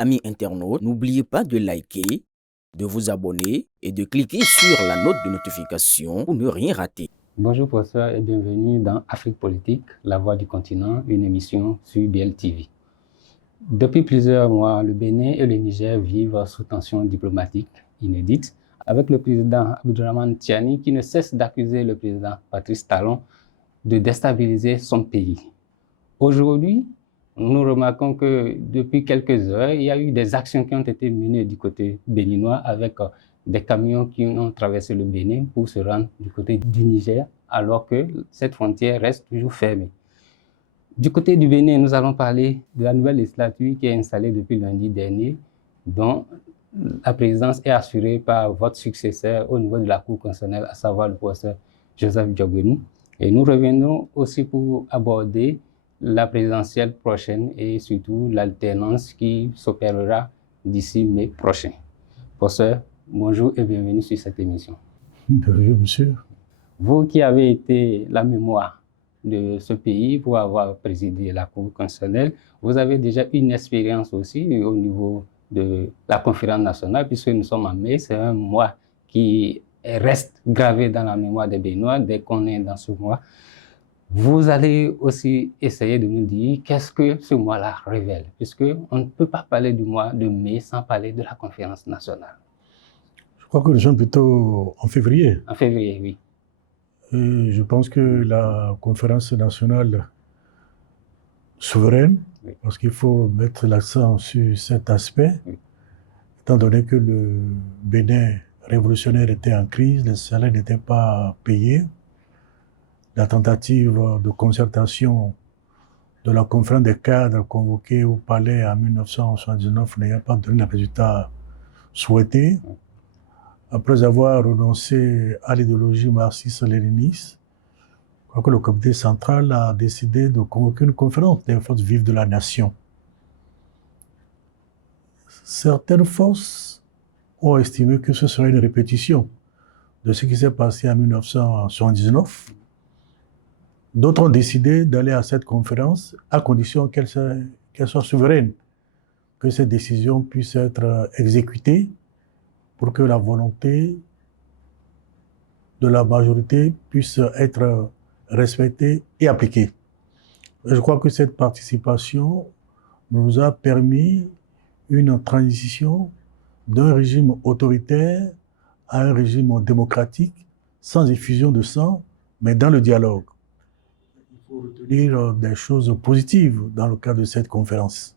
Amis internautes, n'oubliez pas de liker, de vous abonner et de cliquer sur la note de notification pour ne rien rater. Bonjour professeur et bienvenue dans Afrique Politique, la voix du continent, une émission sur BLTV. Depuis plusieurs mois, le Bénin et le Niger vivent sous tension diplomatique inédite, avec le président Abdourahmane Tiani qui ne cesse d'accuser le président Patrice Talon de déstabiliser son pays. Aujourd'hui, nous remarquons que depuis quelques heures, il y a eu des actions qui ont été menées du côté béninois avec des camions qui ont traversé le Bénin pour se rendre du côté du Niger, alors que cette frontière reste toujours fermée. Du côté du Bénin, nous allons parler de la nouvelle législature qui est installée depuis lundi dernier, dont la présidence est assurée par votre successeur au niveau de la Cour constitutionnelle, à savoir le professeur Joseph Diogbenou. Et nous reviendrons aussi pour aborder la présidentielle prochaine et surtout l'alternance qui s'opérera d'ici mai prochain. Professeur, bonjour et bienvenue sur cette émission. Bonjour, monsieur. Vous qui avez été la mémoire de ce pays pour avoir présidé la Cour constitutionnelle, vous avez déjà une expérience aussi au niveau de la conférence nationale, puisque nous sommes en mai, c'est un mois qui reste gravé dans la mémoire des Béninois dès qu'on est dans ce mois. Vous allez aussi essayer de nous dire qu'est-ce que ce mois-là révèle, puisqu'on ne peut pas parler du mois de mai sans parler de la conférence nationale. Je crois que nous sommes plutôt en février. En février, oui. Et je pense que la conférence nationale souveraine, Oui. parce qu'il faut mettre l'accent sur cet aspect, Oui. étant donné que le Bénin révolutionnaire était en crise, les salaires n'étaient pas payés, la tentative de concertation de la conférence des cadres convoquée au palais en 1979 n'ayant pas donné le résultat souhaité. Après avoir renoncé à l'idéologie marxiste-léniniste, je crois que le comité central a décidé de convoquer une conférence des forces vives de la nation. Certaines forces ont estimé que ce serait une répétition de ce qui s'est passé en 1979. D'autres ont décidé d'aller à cette conférence à condition qu'elle soit souveraine, que ces décisions puissent être exécutées pour que la volonté de la majorité puisse être respectée et appliquée. Et je crois que cette participation nous a permis une transition d'un régime autoritaire à un régime démocratique, sans effusion de sang, mais dans le dialogue. Il faut retenir des choses positives dans le cadre de cette conférence.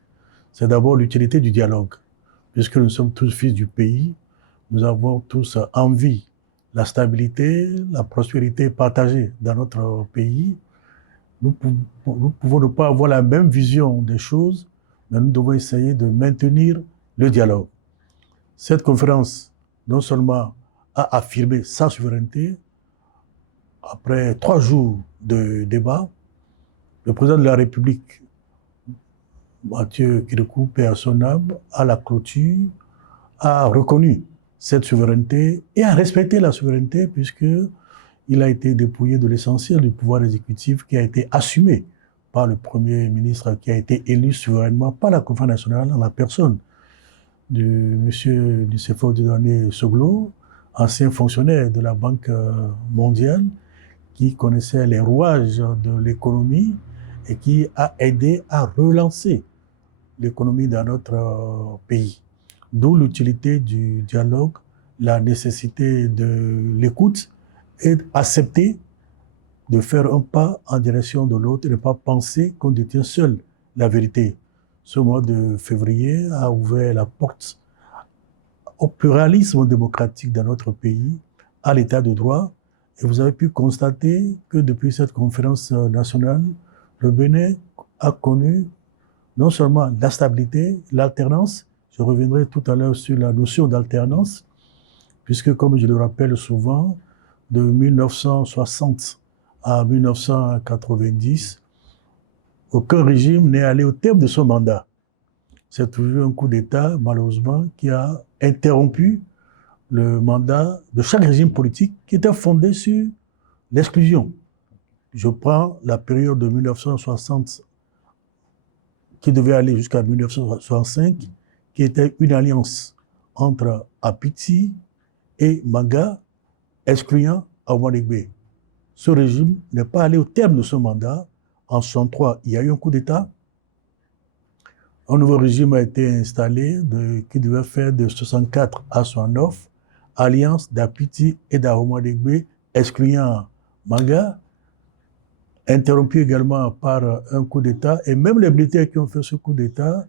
C'est d'abord l'utilité du dialogue, puisque nous sommes tous fils du pays, nous avons tous envie la stabilité, la prospérité partagée dans notre pays. Nous pouvons ne pas avoir la même vision des choses, mais nous devons essayer de maintenir le dialogue. Cette conférence, non seulement a affirmé sa souveraineté, après 3 jours de débat, le président de la République, Mathieu Kérékou, paix à son âme, à la clôture, a reconnu cette souveraineté et a respecté la souveraineté puisqu'il a été dépouillé de l'essentiel du pouvoir exécutif qui a été assumé par le Premier ministre qui a été élu souverainement par la conférence nationale en la personne de M. Nicéphore Dieudonné Soglo, ancien fonctionnaire de la Banque mondiale qui connaissait les rouages de l'économie et qui a aidé à relancer l'économie dans notre pays. D'où l'utilité du dialogue, la nécessité de l'écoute et d'accepter de faire un pas en direction de l'autre et ne pas penser qu'on détient seul la vérité. Ce mois de février a ouvert la porte au pluralisme démocratique dans notre pays, à l'état de droit. Et vous avez pu constater que depuis cette conférence nationale, le Bénin a connu non seulement la stabilité, l'alternance. Je reviendrai tout à l'heure sur la notion d'alternance, puisque, comme je le rappelle souvent, de 1960 à 1990, aucun régime n'est allé au terme de son mandat. C'est toujours un coup d'État, malheureusement, qui a interrompu le mandat de chaque régime politique qui était fondé sur l'exclusion. Je prends la période de 1960 qui devait aller jusqu'à 1965, qui était une alliance entre Apiti et Manga, excluant Aoumanegbe. Ce régime n'est pas allé au terme de son mandat. En 1963, il y a eu un coup d'État. Un nouveau régime a été installé qui devait faire de 64 à 69, alliance d'Apiti et d'Aoumanegbe, excluant Manga, interrompu également par un coup d'État. Et même les militaires qui ont fait ce coup d'État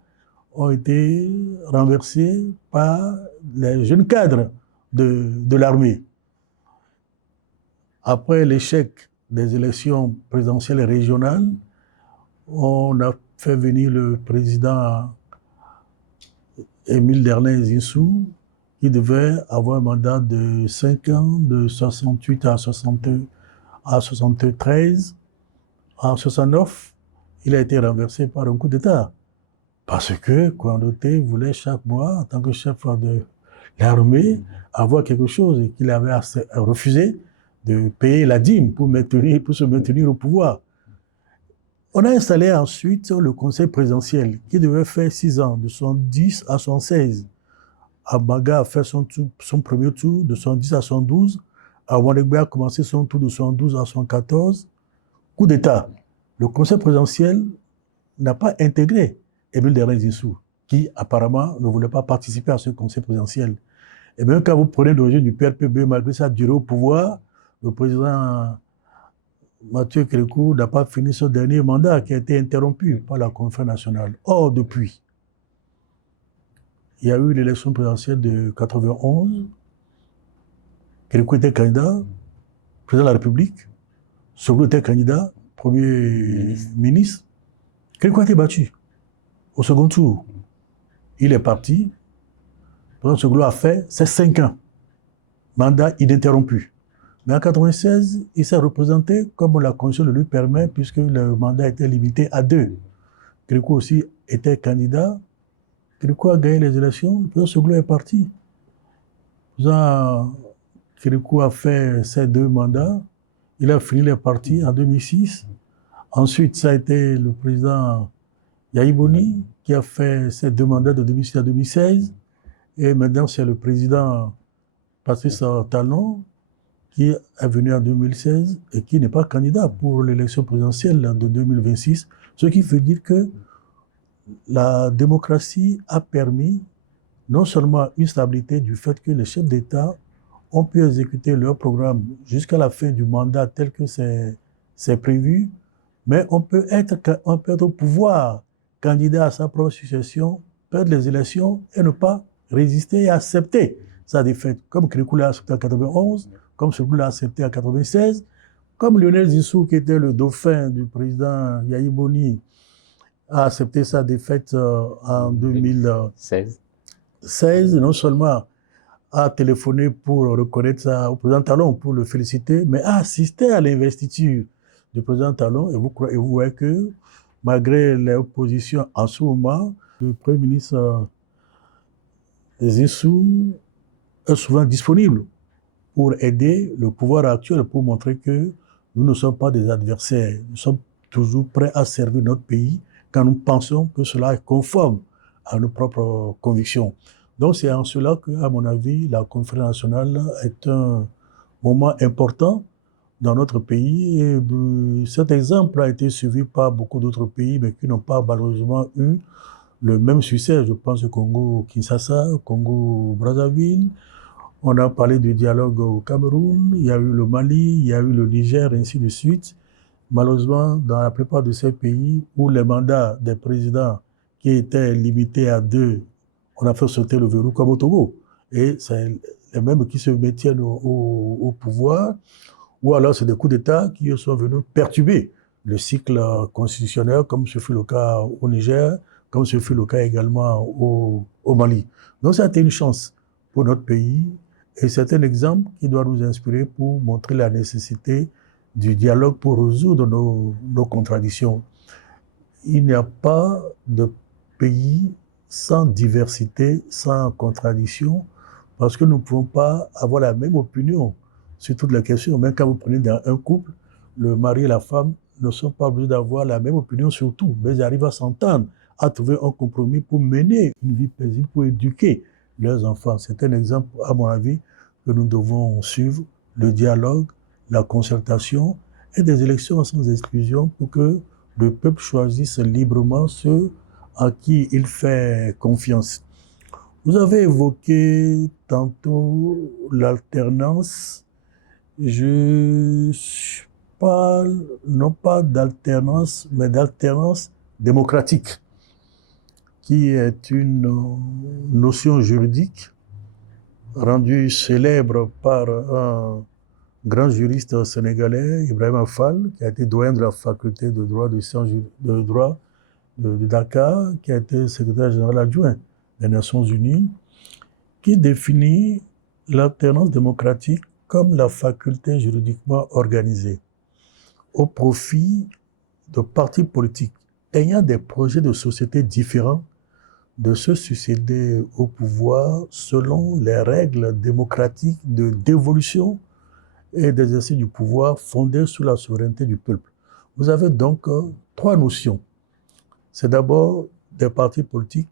ont été renversés par les jeunes cadres de l'armée. Après l'échec des élections présidentielles et régionales, on a fait venir le président Émile Derlin Zinsou, qui devait avoir un mandat de 5 ans, de 68 à 73. En 69, il a été renversé par un coup d'État. Parce que Kouandouté voulait chaque mois, en tant que chef de l'armée, avoir quelque chose et qu'il avait refusé de payer la dîme pour se maintenir au pouvoir. On a installé ensuite le conseil présidentiel qui devait faire 6 ans, de 70 à 76. Abaga a fait son premier tour de 70 à 72. Aoumanegbe a commencé son tour de 72 à 74. Coup d'État. Le conseil présidentiel n'a pas intégré Émile Derlin Zinsou, qui apparemment ne voulait pas participer à ce conseil présidentiel. Et même quand vous prenez l'origine du PRPB, malgré sa durée au pouvoir, le président Mathieu Kérékou n'a pas fini son dernier mandat qui a été interrompu par la conférence nationale. Or, depuis, il y a eu l'élection présidentielle de 91. Kérékou était candidat, président de la République. Soglo était candidat, premier ministre. Kérékou a été battu au second tour. Il est parti. Le président Soglo a fait ses 5 ans. Mandat ininterrompu. Mais en 1996, il s'est représenté comme la Constitution le lui permet, puisque le mandat était limité à 2. Kérékou aussi était candidat. Kérékou a gagné les élections. Le président Soglo est parti. Le président Kérékou a fait ses 2 mandats. Il a fini les partis en 2006. Ensuite, ça a été le président Yahi Boni qui a fait ses 2 mandats de 2006 à 2016. Et maintenant, c'est le président Patrice Talon qui est venu en 2016 et qui n'est pas candidat pour l'élection présidentielle de 2026. Ce qui veut dire que la démocratie a permis non seulement une stabilité du fait que les chefs d'État ont pu exécuter leur programme jusqu'à la fin du mandat tel que c'est prévu, mais on peut être au pouvoir, candidat à sa propre succession, perdre les élections et ne pas résister et accepter sa défaite, comme Kérékou l'a accepté en 91, comme celui l'a accepté en 96, comme Lionel Zinsou, qui était le dauphin du président Yahi Boni, a accepté sa défaite en 2016, non seulement a téléphoné pour reconnaître ça au président Talon, pour le féliciter, mais a assisté à l'investiture du président Talon. Et vous voyez que, malgré l'opposition en ce moment, le Premier ministre Zinsou est souvent disponible pour aider le pouvoir actuel, pour montrer que nous ne sommes pas des adversaires. Nous sommes toujours prêts à servir notre pays quand nous pensons que cela est conforme à nos propres convictions. Donc c'est en cela que, à mon avis, la conférence nationale est un moment important dans notre pays. Et cet exemple a été suivi par beaucoup d'autres pays, mais qui n'ont pas malheureusement eu le même succès. Je pense au Congo-Kinshasa, au Congo-Brazzaville. On a parlé du dialogue au Cameroun, il y a eu le Mali, il y a eu le Niger, ainsi de suite. Malheureusement, dans la plupart de ces pays où les mandats des présidents qui étaient limités à 2, on a fait sauter le verrou comme au Togo. Et c'est les mêmes qui se maintiennent au pouvoir, ou alors c'est des coups d'État qui sont venus perturber le cycle constitutionnel, comme ce fut le cas au Niger, comme ce fut le cas également au Mali. Donc ça a été une chance pour notre pays. Et c'est un exemple qui doit nous inspirer pour montrer la nécessité du dialogue pour résoudre nos contradictions. Il n'y a pas de pays sans diversité, sans contradiction, parce que nous ne pouvons pas avoir la même opinion sur toutes les questions. Même quand vous prenez dans un couple, le mari et la femme ne sont pas obligés d'avoir la même opinion sur tout, mais ils arrivent à s'entendre à trouver un compromis pour mener une vie paisible, pour éduquer leurs enfants. C'est un exemple, à mon avis, que nous devons suivre, le dialogue, la concertation et des élections sans exclusion pour que le peuple choisisse librement ceux à qui il fait confiance. Vous avez évoqué tantôt l'alternance. Je parle non pas d'alternance, mais d'alternance démocratique, qui est une notion juridique rendue célèbre par un grand juriste sénégalais, Ibrahim Afal, qui a été doyen de la faculté de droit de Dakar, qui a été secrétaire général adjoint des Nations Unies, qui définit l'alternance démocratique comme la faculté juridiquement organisée au profit de partis politiques ayant des projets de société différents de se succéder au pouvoir selon les règles démocratiques de dévolution et d'exercice du pouvoir fondées sur la souveraineté du peuple. Vous avez donc trois notions. C'est d'abord des partis politiques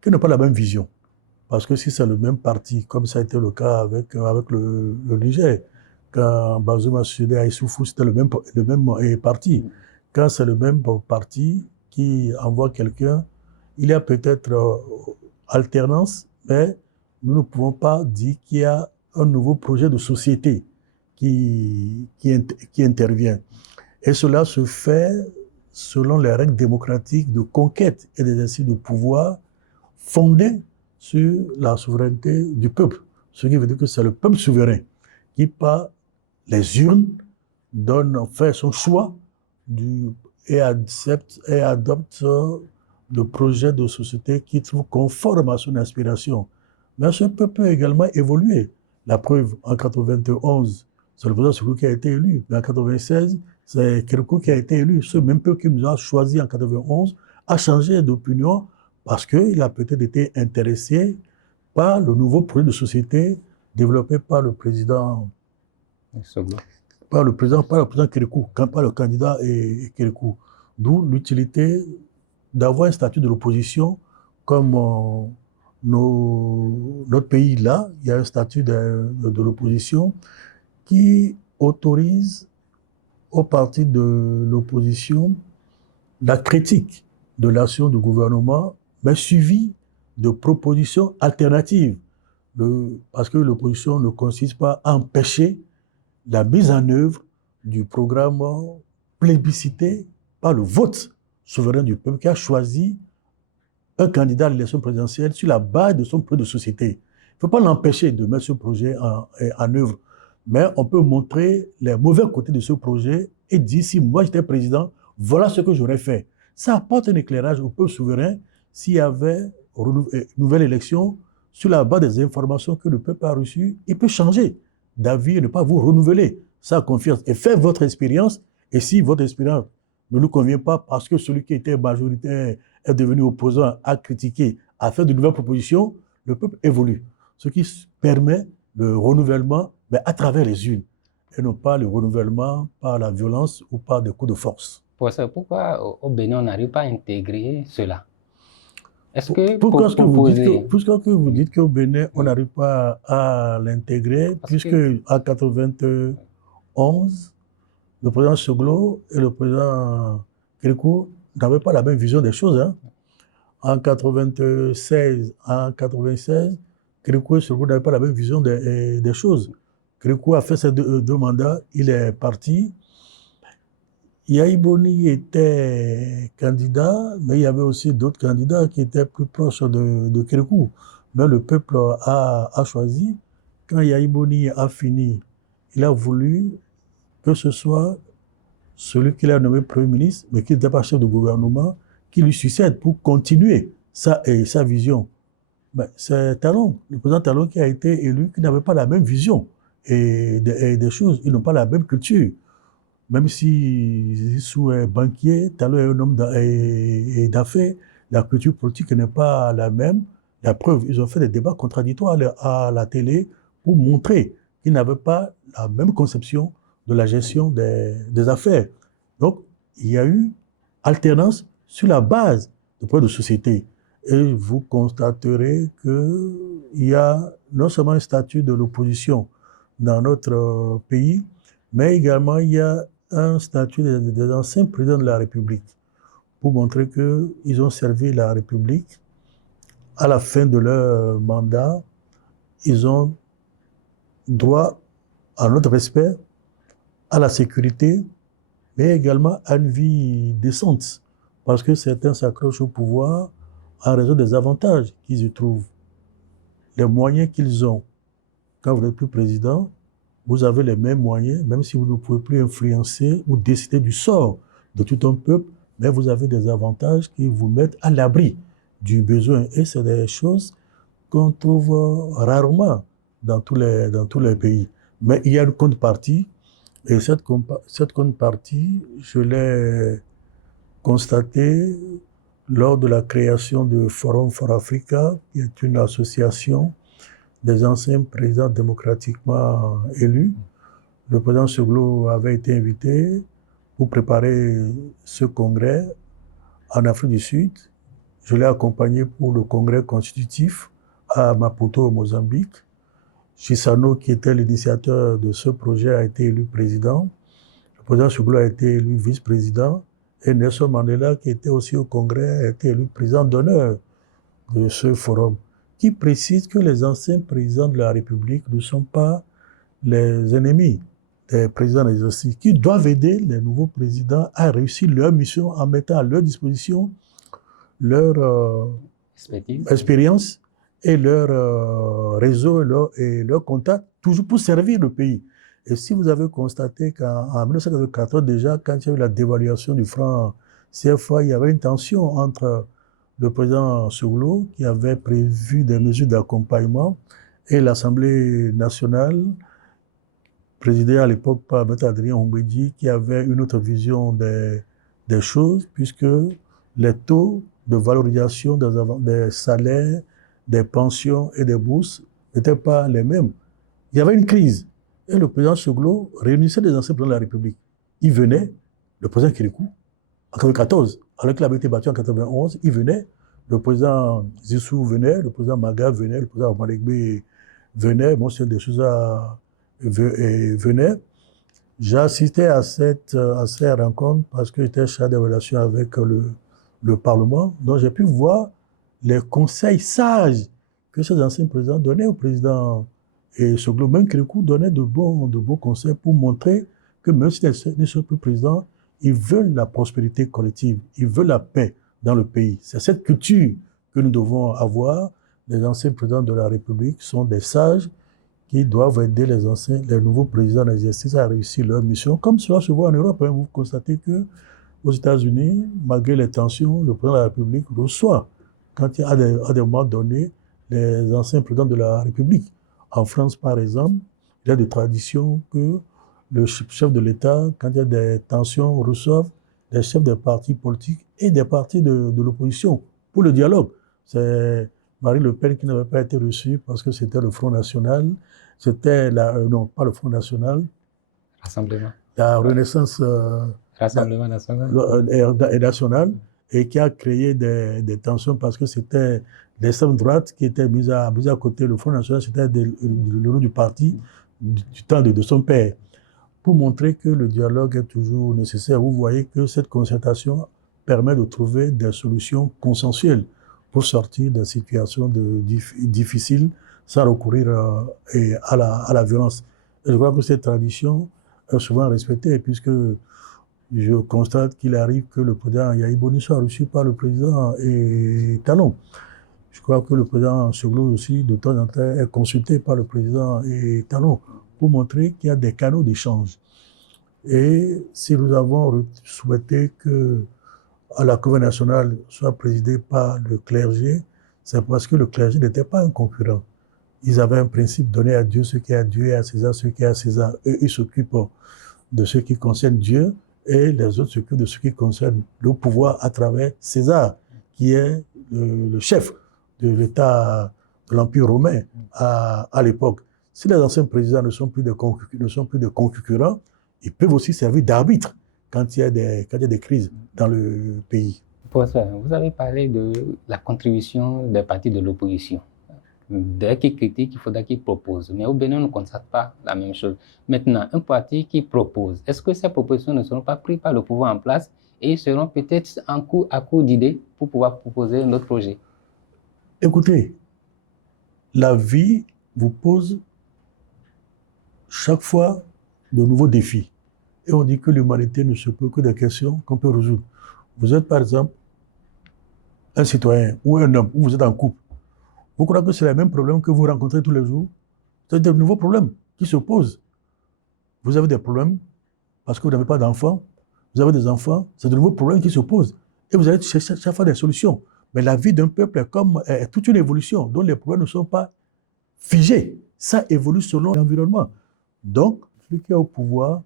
qui n'ont pas la même vision. Parce que si c'est le même parti, comme ça a été le cas avec le Niger, quand Bazoum a succédé à Issoufou, c'était le même parti. Quand c'est le même parti qui envoie quelqu'un, il y a peut-être alternance, mais nous ne pouvons pas dire qu'il y a un nouveau projet de société qui intervient. Et cela se fait selon les règles démocratiques de conquête et d'exercice de pouvoir fondées sur la souveraineté du peuple. Ce qui veut dire que c'est le peuple souverain qui, par les urnes, fait son choix et adopte le projet de société qu'il trouve conforme à son inspiration. Mais ce peuple peut également évoluer. La preuve, en 91, c'est le président Sékou qui a été élu. Mais en 96, c'est Kérékou qui a été élu. Ce même peuple qui nous a choisi en 91 a changé d'opinion parce qu'il a peut-être été intéressé par le nouveau projet de société développé par le président Kérékou, par le candidat Kérékou. D'où l'utilité d'avoir un statut de l'opposition comme notre pays là, il y a un statut de l'opposition qui autorise aux partis de l'opposition la critique de l'action du gouvernement, mais suivie de propositions alternatives. Parce que l'opposition ne consiste pas à empêcher la mise en œuvre du programme plébiscité par le vote souverain du peuple qui a choisi un candidat à l'élection présidentielle sur la base de son projet de société. Il ne faut pas l'empêcher de mettre ce projet en œuvre, mais on peut montrer les mauvais côtés de ce projet et dire si moi j'étais président, voilà ce que j'aurais fait. Ça apporte un éclairage au peuple souverain s'il y avait une nouvelle élection sur la base des informations que le peuple a reçues. Il peut changer d'avis et ne pas vous renouveler sa confiance et faire votre expérience. Et si votre expérience ne nous convient pas parce que celui qui était majoritaire est devenu opposant, a critiqué, a fait de nouvelles propositions, le peuple évolue. Ce qui permet le renouvellement, mais à travers les urnes, et non pas le renouvellement par la violence ou par des coups de force. Pourquoi au Bénin on n'arrive pas à intégrer cela? Est-ce que pourquoi vous dites qu'au Bénin on n'arrive pas à l'intégrer, puisque en 91, le président Soglo et le président Kérékou n'avaient pas la même vision des choses. Hein. En 96, Kérékou et Soglo n'avaient pas la même vision des choses. Kérékou a fait ses deux mandats, il est parti. Yahi Boni était candidat, mais il y avait aussi d'autres candidats qui étaient plus proches de Kérékou. Mais le peuple a choisi. Quand Yahi Boni a fini, il a voulu que ce soit celui qu'il a nommé Premier ministre, mais qui n'était pas chef de gouvernement, qui lui succède pour continuer sa vision. C'est Talon, le président Talon qui a été élu, qui n'avait pas la même vision et des choses. Ils n'ont pas la même culture. Même si Zissou est banquier, Talon est un homme d'affaires, la culture politique n'est pas la même. La preuve, ils ont fait des débats contradictoires à la télé pour montrer qu'ils n'avaient pas la même conception de la gestion des affaires. Donc, il y a eu alternance sur la base de problèmes de société. Et vous constaterez qu'il y a non seulement un statut de l'opposition dans notre pays, mais également il y a un statut des anciens présidents de la République pour montrer qu'ils ont servi la République. À la fin de leur mandat, ils ont droit à notre respect, à la sécurité, mais également à une vie décente, parce que certains s'accrochent au pouvoir en raison des avantages qu'ils y trouvent, les moyens qu'ils ont. Quand vous n'êtes plus président, vous avez les mêmes moyens, même si vous ne pouvez plus influencer ou décider du sort de tout un peuple, mais vous avez des avantages qui vous mettent à l'abri du besoin. Et c'est des choses qu'on trouve rarement dans tous les pays. Mais il y a une contrepartie, et cette contrepartie, je l'ai constatée lors de la création du Forum for Africa, qui est une association des anciens présidents démocratiquement élus. Le président Soglo avait été invité pour préparer ce congrès en Afrique du Sud. Je l'ai accompagné pour le congrès constitutif à Maputo, au Mozambique. Chissano, qui était l'initiateur de ce projet, a été élu président. Le président Soglo a été élu vice-président. Et Nelson Mandela, qui était aussi au congrès, a été élu président d'honneur de ce forum, qui précise que les anciens présidents de la République ne sont pas les ennemis des présidents exercices, qui doivent aider les nouveaux présidents à réussir leur mission en mettant à leur disposition leur expérience et leur réseau et leur contact, toujours pour servir le pays. Et si vous avez constaté qu'en 1994 déjà, quand il y a eu la dévaluation du franc CFA, il y avait une tension entre le président Soglo, qui avait prévu des mesures d'accompagnement, et l'Assemblée nationale, présidée à l'époque par M. Adrien Humbedi, qui avait une autre vision des choses, puisque les taux de valorisation des salaires, des pensions et des bourses n'étaient pas les mêmes. Il y avait une crise. Et le président Soglo réunissait les anciens présidents de la République. Il venait, le président Kirikou, en 1994, alors qu'il avait été battu en 1991, il venait, le président Zissou venait, le président Maga venait, le président Omalegbe venait, Monsieur de Souza venait. J'ai assisté à ces rencontres parce que j'étais chargé des relations avec le Parlement, donc j'ai pu voir les conseils sages que ces anciens présidents donnaient au président Soglo. Même Kirikou donnait de beaux conseils pour montrer que même si ils ne sont plus présidents, ils veulent la prospérité collective, ils veulent la paix dans le pays. C'est cette culture que nous devons avoir. Les anciens présidents de la République sont des sages qui doivent aider les nouveaux présidents d'exercice à réussir leur mission. Comme cela se voit en Europe, hein, vous constatez que aux États-Unis, malgré les tensions, le président de la République reçoit, quand il y a à des moments donnés, les anciens présidents de la République. En France, par exemple, il y a des traditions que le chef de l'État, quand il y a des tensions, reçoit des chefs des partis politiques et des partis de l'opposition pour le dialogue. C'est Marine Le Pen qui n'avait pas été reçue parce que c'était le Front National, c'était non, pas le Front National, Rassemblement. La Renaissance Rassemblement national. National, et qui a créé des tensions parce que c'était l'extrême droite qui était mise à côté. Le Front National, c'était le nom du parti du temps de son père. Pour montrer que le dialogue est toujours nécessaire, vous voyez que cette concertation permet de trouver des solutions consensuelles pour sortir des situations difficiles sans recourir à la violence. Et je crois que cette tradition est souvent respectée, puisque je constate qu'il arrive que le président Yahi Boni soit reçu par le président Talon. Je crois que le président Soglo aussi, de temps en temps, est consulté par le président Talon pour montrer qu'il y a des canaux d'échange. Et si nous avons souhaité que la Convention nationale soit présidée par le clergé, c'est parce que le clergé n'était pas un concurrent. Ils avaient un principe: donner à Dieu ce qui est à Dieu et à César ce qui est à César. Eux, ils s'occupent de ce qui concerne Dieu et les autres s'occupent de ce qui concerne le pouvoir à travers César, qui est le chef de l'État de l'Empire romain à l'époque. Si les anciens présidents ne sont plus des concurrents, ils peuvent aussi servir d'arbitre quand il y a des crises dans le pays. Professeur, vous avez parlé de la contribution des partis de l'opposition. Dès qu'ils critiquent, il faudra qu'ils proposent. Mais au Bénin, on ne constate pas la même chose. Maintenant, un parti qui propose, est-ce que ces propositions ne seront pas prises par le pouvoir en place et ils seront peut-être à court d'idées pour pouvoir proposer un autre projet? Écoutez, la vie vous pose chaque fois de nouveaux défis. Et on dit que l'humanité ne se pose que des questions qu'on peut résoudre. Vous êtes par exemple un citoyen ou un homme, ou vous êtes en couple. Vous croyez que c'est les mêmes problèmes que vous rencontrez tous les jours? C'est de nouveaux problèmes qui se posent. Vous avez des problèmes parce que vous n'avez pas d'enfants. Vous avez des enfants, c'est de nouveaux problèmes qui se posent. Et vous allez chercher chaque fois des solutions. Mais la vie d'un peuple est comme toute une évolution, dont les problèmes ne sont pas figés. Ça évolue selon l'environnement. Donc, celui qui est au pouvoir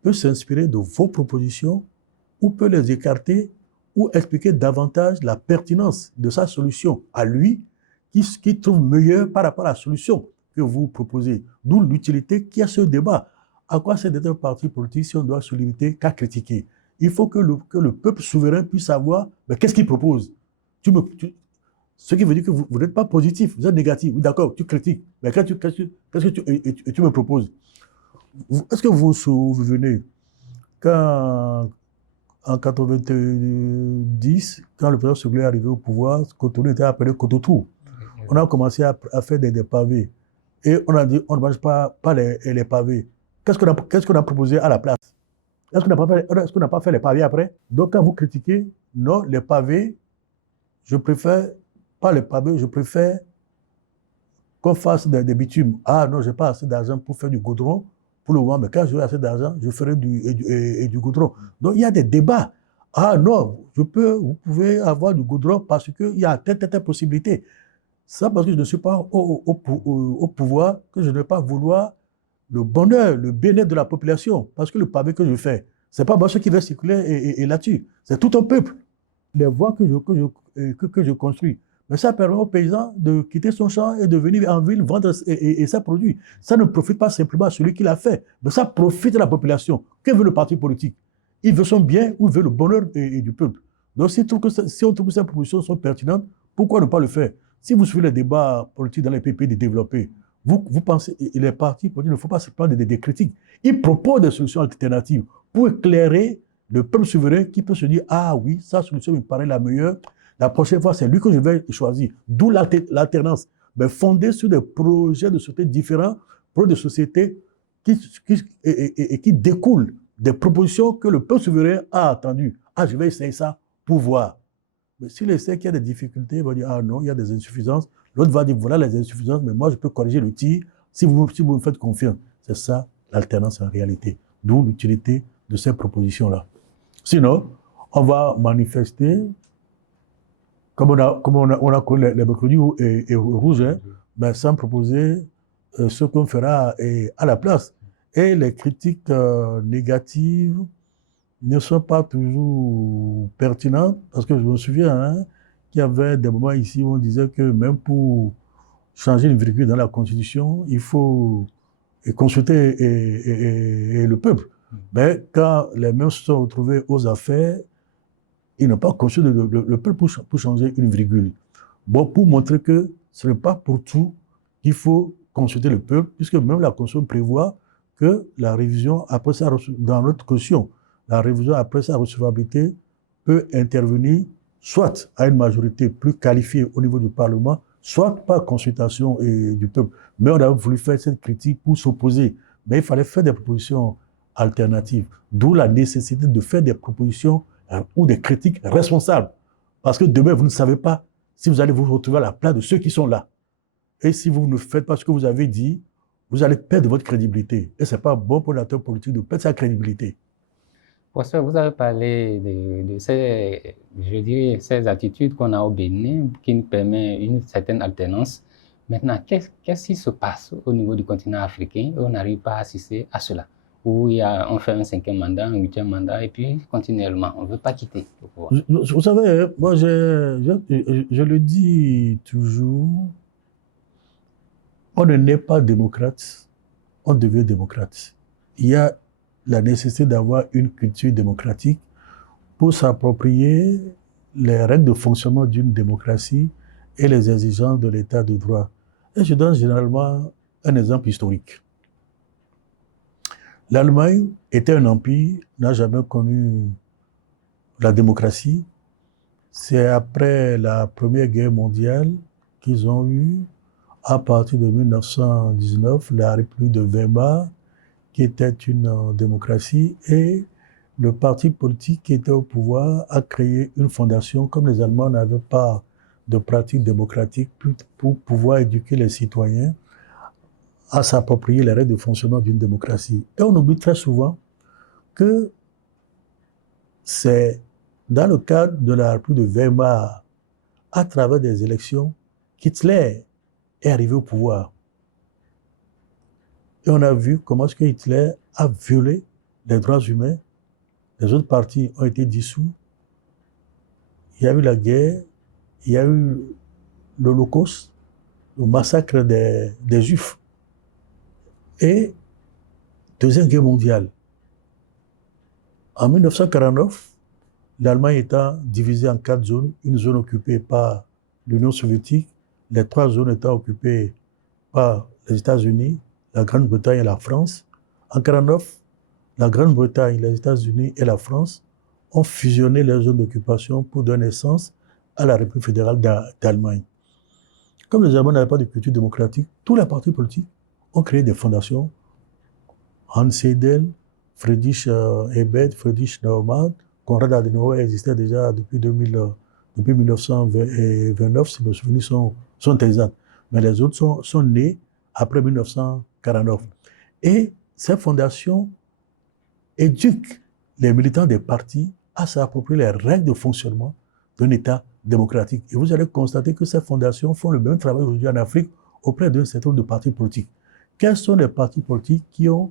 peut s'inspirer de vos propositions ou peut les écarter ou expliquer davantage la pertinence de sa solution à lui, qui trouve meilleur par rapport à la solution que vous proposez. D'où l'utilité qu'il y a ce débat. À quoi sert d'être un parti politique si on doit se limiter qu'à critiquer? Il faut que le peuple souverain puisse savoir qu'est-ce qu'il propose. Ce qui veut dire que vous n'êtes pas positif, vous êtes négatif. Oui, d'accord, tu critiques. Mais qu'est-ce que tu me proposes? Est-ce que vous vous souvenez quand en 90, quand le président Senghor est arrivé au pouvoir, Cotonou était appelé Cototou. On a commencé à faire des pavés. Et on a dit, on ne mange pas les pavés. Qu'est-ce qu'on a proposé à la place? Est-ce qu'on n'a pas fait les pavés après? Donc quand vous critiquez, non, les pavés, je préfère, pas les pavés, je préfère qu'on fasse des bitumes. Ah non, je n'ai pas assez d'argent pour faire du goudron pour le moment, mais quand j'aurai assez d'argent, je ferai du goudron. Donc il y a des débats. Ah non, vous pouvez avoir du goudron parce qu'il y a telle possibilité. Ça parce que je ne suis pas au pouvoir, que je ne vais pas vouloir le bonheur, le bien-être de la population. Parce que le pavé que je fais, ce n'est pas moi qui va circuler et là-dessus. C'est tout un peuple. Les voies que je construis. Mais ça permet aux paysans de quitter son champ et de venir en ville vendre et ses produits. Ça ne profite pas simplement à celui qui l'a fait, mais ça profite à la population. Que veut le parti politique? Il veut son bien ou il veut le bonheur du peuple. Donc si on trouve que ces propositions sont pertinentes, pourquoi ne pas le faire? Si vous suivez les débats politiques dans les pays développés, vous pensez, les partis politiques ne font pas se prendre des critiques. Ils proposent des solutions alternatives pour éclairer le peuple souverain qui peut se dire « Ah oui, sa solution me paraît la meilleure. La prochaine fois, c'est lui que je vais choisir. » D'où l'alternance. Mais fondée sur des projets de société différents, projets de société qui découlent des propositions que le peuple souverain a attendues. « Ah, je vais essayer ça pour voir. » Mais s'il essaie qu'il y a des difficultés, il va dire « Ah non, il y a des insuffisances. » L'autre va dire « Voilà les insuffisances, mais moi, je peux corriger le tir si vous me faites confiance. » C'est ça, l'alternance en réalité. D'où l'utilité de ces propositions-là. Sinon, on va manifester, comme on a connu les mercredis et rouges, hein, mais sans proposer ce qu'on fera à la place. Et les critiques négatives ne sont pas toujours pertinentes, parce que je me souviens qu'il y avait des moments ici où on disait que même pour changer une virgule dans la Constitution, il faut consulter le peuple. Mais quand les mêmes se sont retrouvés aux affaires, ils n'ont pas consulté le peuple pour changer une virgule. Bon, pour montrer que ce n'est pas pour tout qu'il faut consulter le peuple, puisque même la Constitution prévoit que la révision, après ça, dans notre caution, la révision après sa recevabilité peut intervenir soit à une majorité plus qualifiée au niveau du Parlement, soit par consultation du peuple. Mais on a voulu faire cette critique pour s'opposer. Mais il fallait faire des propositions alternatives. D'où la nécessité de faire des propositions ou des critiques responsables. Parce que demain, vous ne savez pas si vous allez vous retrouver à la place de ceux qui sont là. Et si vous ne faites pas ce que vous avez dit, vous allez perdre votre crédibilité. Et ce n'est pas bon pour l'acteur politique de perdre sa crédibilité. Professeur, vous avez parlé de ces attitudes qu'on a au Bénin qui nous permettent une certaine alternance. Maintenant, qu'est-ce qui se passe au niveau du continent africain où on n'arrive pas à assister à cela? Où on fait un 5e mandat, un 8e mandat, et puis continuellement, on ne veut pas quitter le pouvoir. Vous savez, moi, je le dis toujours, on ne naît pas démocrate, on devient démocrate. Il y a la nécessité d'avoir une culture démocratique pour s'approprier les règles de fonctionnement d'une démocratie et les exigences de l'état de droit. Et je donne généralement un exemple historique. L'Allemagne était un empire, n'a jamais connu la démocratie. C'est après la Première Guerre mondiale qu'ils ont eu, à partir de 1919, la République de Weimar, qui était une démocratie, et le parti politique qui était au pouvoir a créé une fondation, comme les Allemands n'avaient pas de pratique démocratique, pour pouvoir éduquer les citoyens à s'approprier les règles de fonctionnement d'une démocratie. Et on oublie très souvent que c'est dans le cadre de la République de Weimar, à travers des élections, qu'Hitler est arrivé au pouvoir. Et on a vu comment est-ce que Hitler a violé les droits humains. Les autres partis ont été dissous. Il y a eu la guerre, il y a eu l'Holocauste, le massacre des Juifs. Et Deuxième Guerre mondiale. En 1949, l'Allemagne étant divisée en 4 zones, une zone occupée par l'Union soviétique, les 3 zones étant occupées par les États-Unis, la Grande-Bretagne et la France. En 1949, la Grande-Bretagne, les États-Unis et la France ont fusionné les zones d'occupation pour donner naissance à la République fédérale d'Allemagne. Comme les Allemands n'avaient pas de culture démocratique, tous les partis politiques ont créé des fondations. Hans Seidel, Friedrich Ebert, Friedrich Naumann, Konrad Adenauer existait déjà depuis 1929, si mes souvenirs sont exacts. Mais les autres sont nés après 1949. Et ces fondations éduquent les militants des partis à s'approprier les règles de fonctionnement d'un État démocratique. Et vous allez constater que ces fondations font le même travail aujourd'hui en Afrique auprès d'un certain nombre de partis politiques. Quels sont les partis politiques qui ont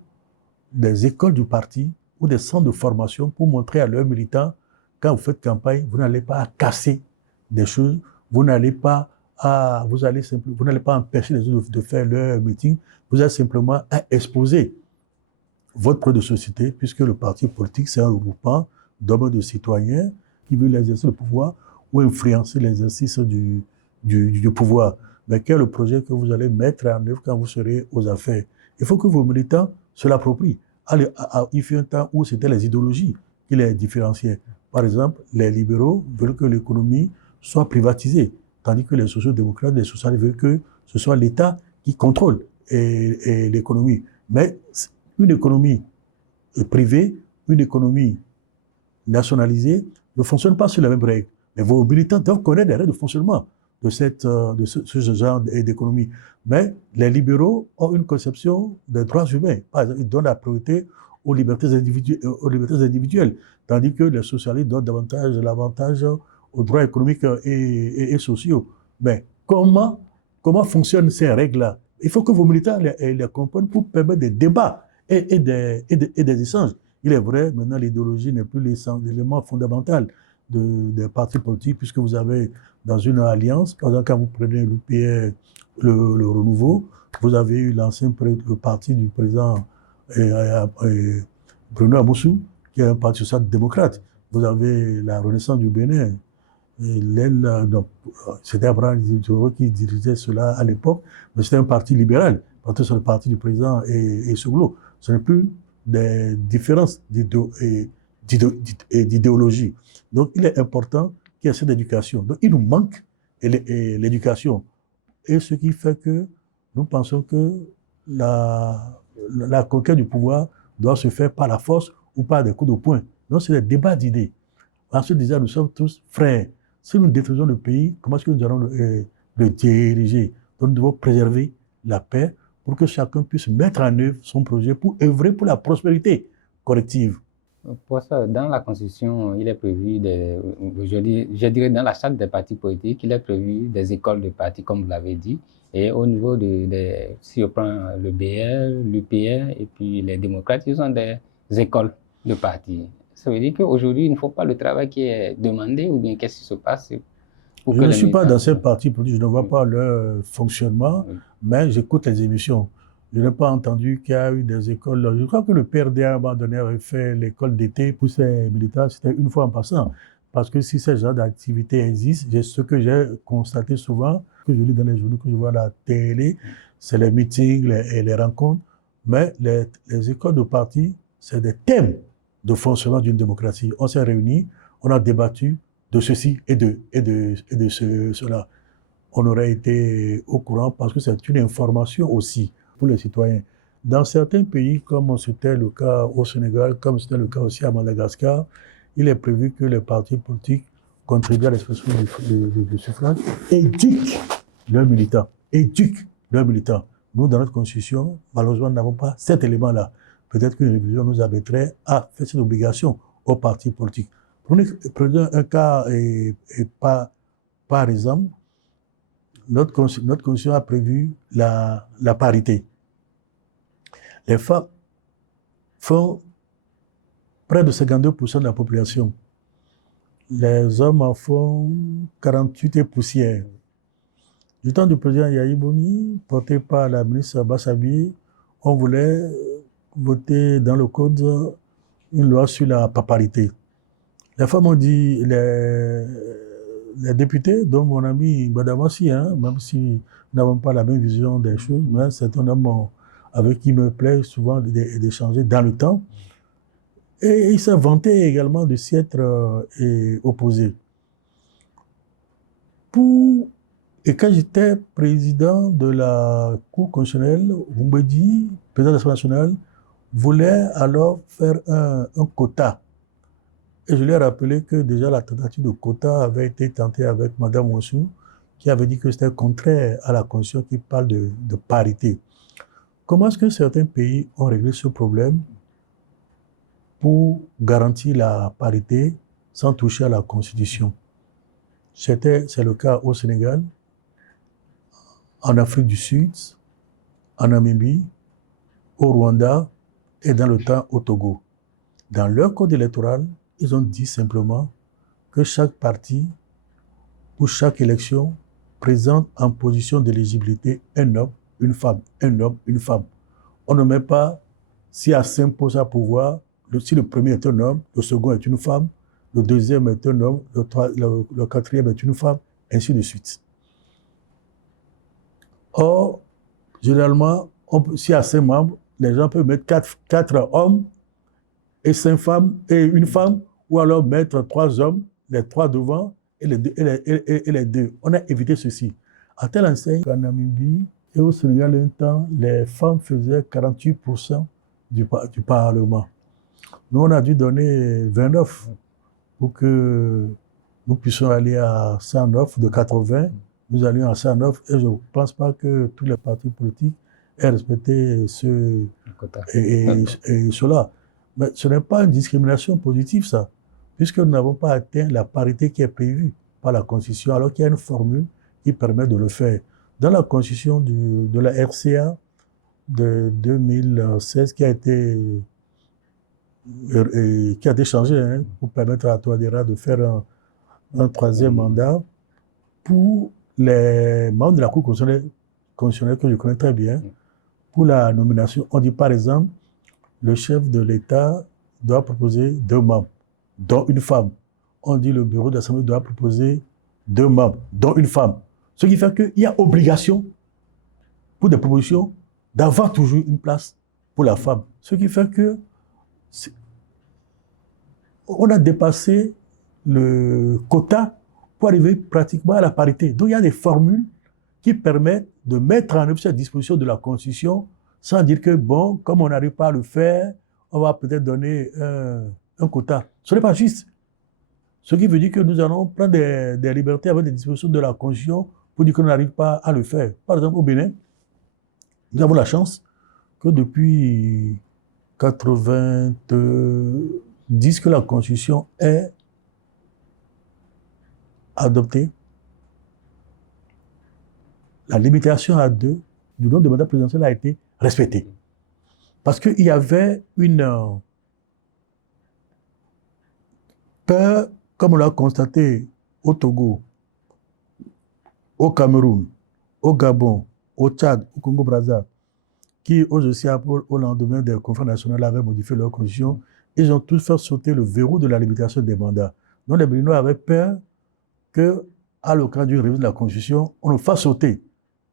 des écoles du parti ou des centres de formation pour montrer à leurs militants, quand vous faites campagne, vous n'allez pas casser des choses, vous n'allez pas empêcher les autres de faire leur meeting, vous allez simplement à exposer votre projet de société, puisque le parti politique, c'est un regroupement d'hommes de citoyens qui veulent exercer le pouvoir ou influencer l'exercice du pouvoir. Mais quel est le projet que vous allez mettre en œuvre quand vous serez aux affaires? Il faut que vos militants se l'approprient. Il fut un temps où c'était les idéologies qui les différenciaient. Par exemple, les libéraux veulent que l'économie soit privatisée, tandis que les sociaux-démocrates, les socialistes veulent que ce soit l'État qui contrôle l'économie. Mais une économie privée, une économie nationalisée ne fonctionne pas sur les mêmes règles. Mais vos militants doivent connaître les règles de fonctionnement de ce genre d'économie. Mais les libéraux ont une conception des droits humains. Par exemple, ils donnent la priorité aux libertés individuelles, tandis que les socialistes donnent davantage l'avantage aux droits économiques et sociaux. Mais comment fonctionnent ces règles-là? Il faut que vos militants les comprennent pour permettre des débats et des échanges. Il est vrai, maintenant, l'idéologie n'est plus l'élément fondamental des partis politiques, puisque vous avez dans une alliance, par exemple, quand vous prenez l'UPR, le Renouveau, vous avez eu le parti du président Bruno Amoussou, qui est un parti social-démocrate. Vous avez la Renaissance du Bénin. C'était Abraham Diouro qui dirigeait cela à l'époque, mais c'était un parti libéral, parce que le parti du président et Soglo. Ce n'est plus des différences d'idéologie. Donc, il est important qu'il y ait cette éducation. Donc, il nous manque l'éducation. Et ce qui fait que nous pensons que la conquête du pouvoir doit se faire par la force ou par des coups de poing. Donc, c'est des débats d'idées. En se disant, nous sommes tous frères. Si nous détruisons le pays, comment est-ce que nous allons le diriger? Donc, nous devons préserver la paix pour que chacun puisse mettre en œuvre son projet pour œuvrer pour la prospérité collective. Pour ça, dans la Constitution, il est prévu, je dirais dans la charte des partis politiques, il est prévu des écoles de partis, comme vous l'avez dit. Et au niveau si on prend le BR, l'UPR et puis les démocrates, ils ont des écoles de partis. Ça veut dire qu'aujourd'hui, il ne faut pas le travail qui est demandé, ou bien qu'est-ce qui se passe? Je ne suis pas dans ces partis politiques, je ne vois pas leur fonctionnement, mais j'écoute les émissions. Je n'ai pas entendu qu'il y a eu des écoles. Je crois que le PRD, à un moment donné, avait fait l'école d'été pour ses militants. C'était une fois en passant. Parce que si ce genre d'activité existe, ce que j'ai constaté souvent, que je lis dans les journaux, que je vois à la télé, c'est les meetings et les rencontres. Mais les écoles de parti, c'est des thèmes de fonctionnement d'une démocratie. On s'est réunis, on a débattu de ceci et de cela. On aurait été au courant parce que c'est une information aussi pour les citoyens. Dans certains pays, comme c'était le cas au Sénégal, comme c'était le cas aussi à Madagascar, il est prévu que les partis politiques contribuent à l'expression du suffrage, éduquent leurs militants. Éduquent leurs militants. Nous, dans notre constitution, malheureusement, nous n'avons pas cet élément-là. Peut-être qu'une révision nous arrêterait à faire cette obligation aux partis politiques. Prenons un cas, par exemple, notre constitution a prévu la parité. Les femmes font près de 52% de la population. Les hommes en font 48 et poussières. Du temps du président Yahi Boni, porté par la ministre Bassabi, on voulait voter dans le code une loi sur la parité. Les femmes ont dit, les députés, dont mon ami Badamassi, même si nous n'avons pas la même vision des choses, mais c'est un homme avec qui il me plaît souvent d'échanger dans le temps. Et il s'est vanté également de s'y être opposé. Et quand j'étais président de la Cour constitutionnelle, Oumbedi, président de l'Assemblée nationale, voulait alors faire un quota. Et je lui ai rappelé que déjà la tentative de quota avait été tentée avec Mme Monsou, qui avait dit que c'était contraire à la Constitution qui parle de parité. Comment est-ce que certains pays ont réglé ce problème pour garantir la parité sans toucher à la Constitution? C'est le cas au Sénégal, en Afrique du Sud, en Namibie, au Rwanda et dans le temps au Togo. Dans leur code électoral, ils ont dit simplement que chaque parti ou chaque élection présente en position d'éligibilité un homme, une femme, un homme, une femme. On ne met pas si à 5 postes à pouvoir, si le premier est un homme, le second est une femme, le deuxième est un homme, le quatrième est une femme, ainsi de suite. Or, généralement, si à 5 membres, les gens peuvent mettre 4 hommes et 5 femmes et une femme, ou alors mettre 3 hommes, les 3 devant et les 2. On a évité ceci. À telle enseigne qu'en Namibie et au Sénégal, un temps, les femmes faisaient 48% du Parlement. Nous, on a dû donner 29 pour que nous puissions aller à 109 de 80. Nous allions à 109 et je ne pense pas que tous les partis politiques aient respecté cela. Mais ce n'est pas une discrimination positive, ça, puisque nous n'avons pas atteint la parité qui est prévue par la Constitution, alors qu'il y a une formule qui permet de le faire. Dans la Constitution de la RCA de 2016, qui a été changée pour permettre à Touadéra de faire un 3e mandat, pour les membres de la Cour constitutionnelle que je connais très bien, pour la nomination, on dit par exemple, le chef de l'État doit proposer 2 membres, dont une femme. On dit le bureau de l'Assemblée doit proposer 2 membres, dont une femme. Ce qui fait qu'il y a obligation, pour des propositions, d'avoir toujours une place pour la femme. Ce qui fait que on a dépassé le quota pour arriver pratiquement à la parité. Donc il y a des formules qui permettent de mettre en œuvre cette disposition de la Constitution sans dire que, bon, comme on n'arrive pas à le faire, on va peut-être donner un quota. Ce n'est pas juste. Ce qui veut dire que nous allons prendre des libertés avec des dispositions de la Constitution pour dire qu'on n'arrive pas à le faire. Par exemple, au Bénin, nous avons la chance que depuis 90 que la Constitution est adoptée, la limitation à 2 du nombre de mandats présidentiels a été respectée. Parce qu'il y avait une peur, comme on l'a constaté au Togo, au Cameroun, au Gabon, au Tchad, au Congo-Brazzaville, qui aussi, au lendemain des conférences nationales, avaient modifié leur constitution, ils ont tous fait sauter le verrou de la limitation des mandats. Donc les Béninois avaient peur qu'à l'occasion d'une révision de la Constitution, on ne fasse sauter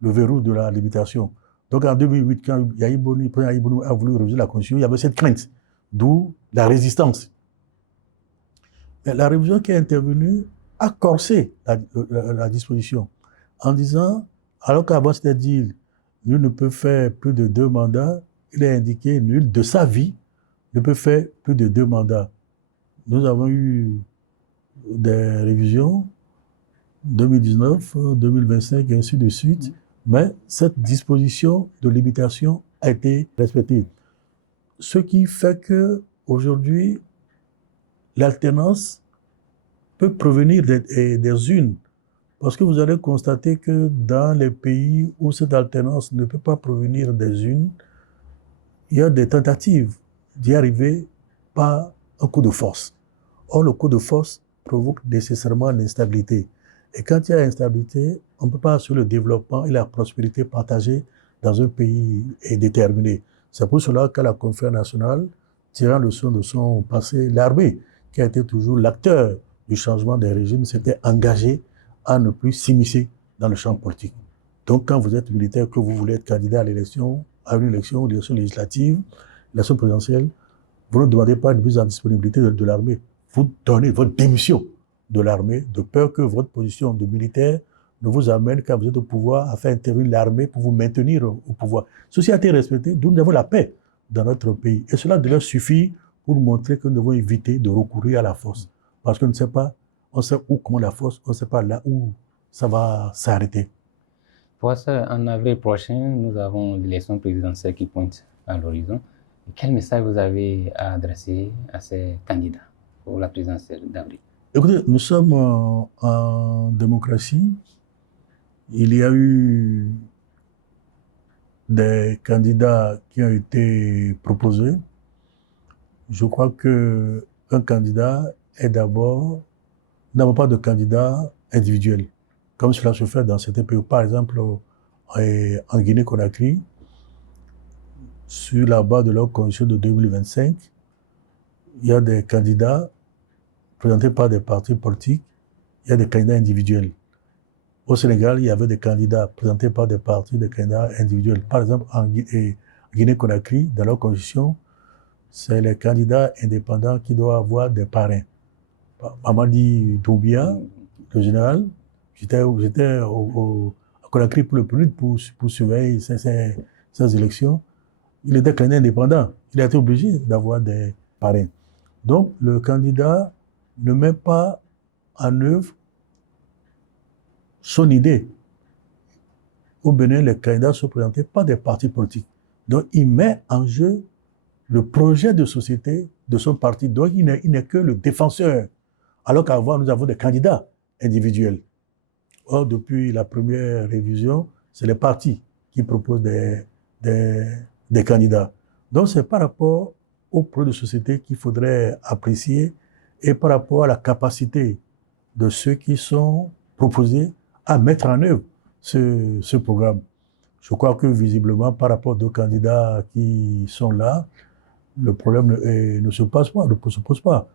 le verrou de la limitation. Donc en 2008, quand le président Yahi Boni a voulu réviser la Constitution, il y avait cette crainte, d'où la résistance. Et la révision qui est intervenue a corsé la disposition en disant, alors qu'avant c'était dit, nul ne peut faire plus de 2 mandats, il est indiqué, nul de sa vie ne peut faire plus de 2 mandats. Nous avons eu des révisions 2019, 2025 et ainsi de suite, mais cette disposition de limitation a été respectée. Ce qui fait qu'aujourd'hui, l'alternance peut provenir des unes, parce que vous allez constater que dans les pays où cette alternance ne peut pas provenir des unes, il y a des tentatives d'y arriver par un coup de force. Or, le coup de force provoque nécessairement l'instabilité. Et quand il y a instabilité, on ne peut pas assurer le développement et la prospérité partagée dans un pays déterminé. C'est pour cela que la conférence nationale, tirant le son de son passé, l'armée, qui a été toujours l'acteur du changement des régimes, s'était engagée à ne plus s'immiscer dans le champ politique. Donc, quand vous êtes militaire, que vous voulez être candidat à l'élection, à une élection législative, l'élection présidentielle, vous ne demandez pas une mise en disponibilité de l'armée. Vous donnez votre démission de l'armée, de peur que votre position de militaire ne vous amène, quand vous êtes au pouvoir, à faire intervenir l'armée pour vous maintenir au pouvoir. Ceci a été respecté, d'où nous avons la paix dans notre pays. Et cela devrait suffire pour montrer que nous devons éviter de recourir à la force. Parce qu'on ne sait pas, on sait où comment la force, on ne sait pas là où ça va s'arrêter. Pour ça, en avril prochain, nous avons l'élection présidentielle qui pointe à l'horizon. Quel message vous avez à adresser à ces candidats pour la présidentielle d'avril? Écoutez, nous sommes en démocratie. Il y a eu des candidats qui ont été proposés. Je crois qu'un candidat est d'abord, n'avons pas de candidat individuel, comme cela se fait dans certains pays. Par exemple, en Guinée-Conakry, sur la base de leur constitution de 2025, il y a des candidats présentés par des partis politiques, il y a des candidats individuels. Au Sénégal, il y avait des candidats présentés par des partis, des candidats individuels. Par exemple, en Guinée-Conakry, dans leur constitution, c'est les candidats indépendants qui doivent avoir des parrains. Mamadi Doumbia, le général, j'étais à Conakry pour le PNUD pour surveiller ces élections. Il était candidat indépendant. Il a été obligé d'avoir des parrains. Donc, le candidat ne met pas en œuvre son idée. Au Bénin, les candidats sont présentés par des partis politiques. Donc, il met en jeu le projet de société de son parti. Donc, il n'est que le défenseur. Alors qu'avant, nous avons des candidats individuels. Or, depuis la première révision, c'est les partis qui proposent des candidats. Donc, c'est par rapport au projet de société qu'il faudrait apprécier et par rapport à la capacité de ceux qui sont proposés à mettre en œuvre ce programme. Je crois que visiblement, par rapport aux candidats qui sont là, le problème ne se pose pas.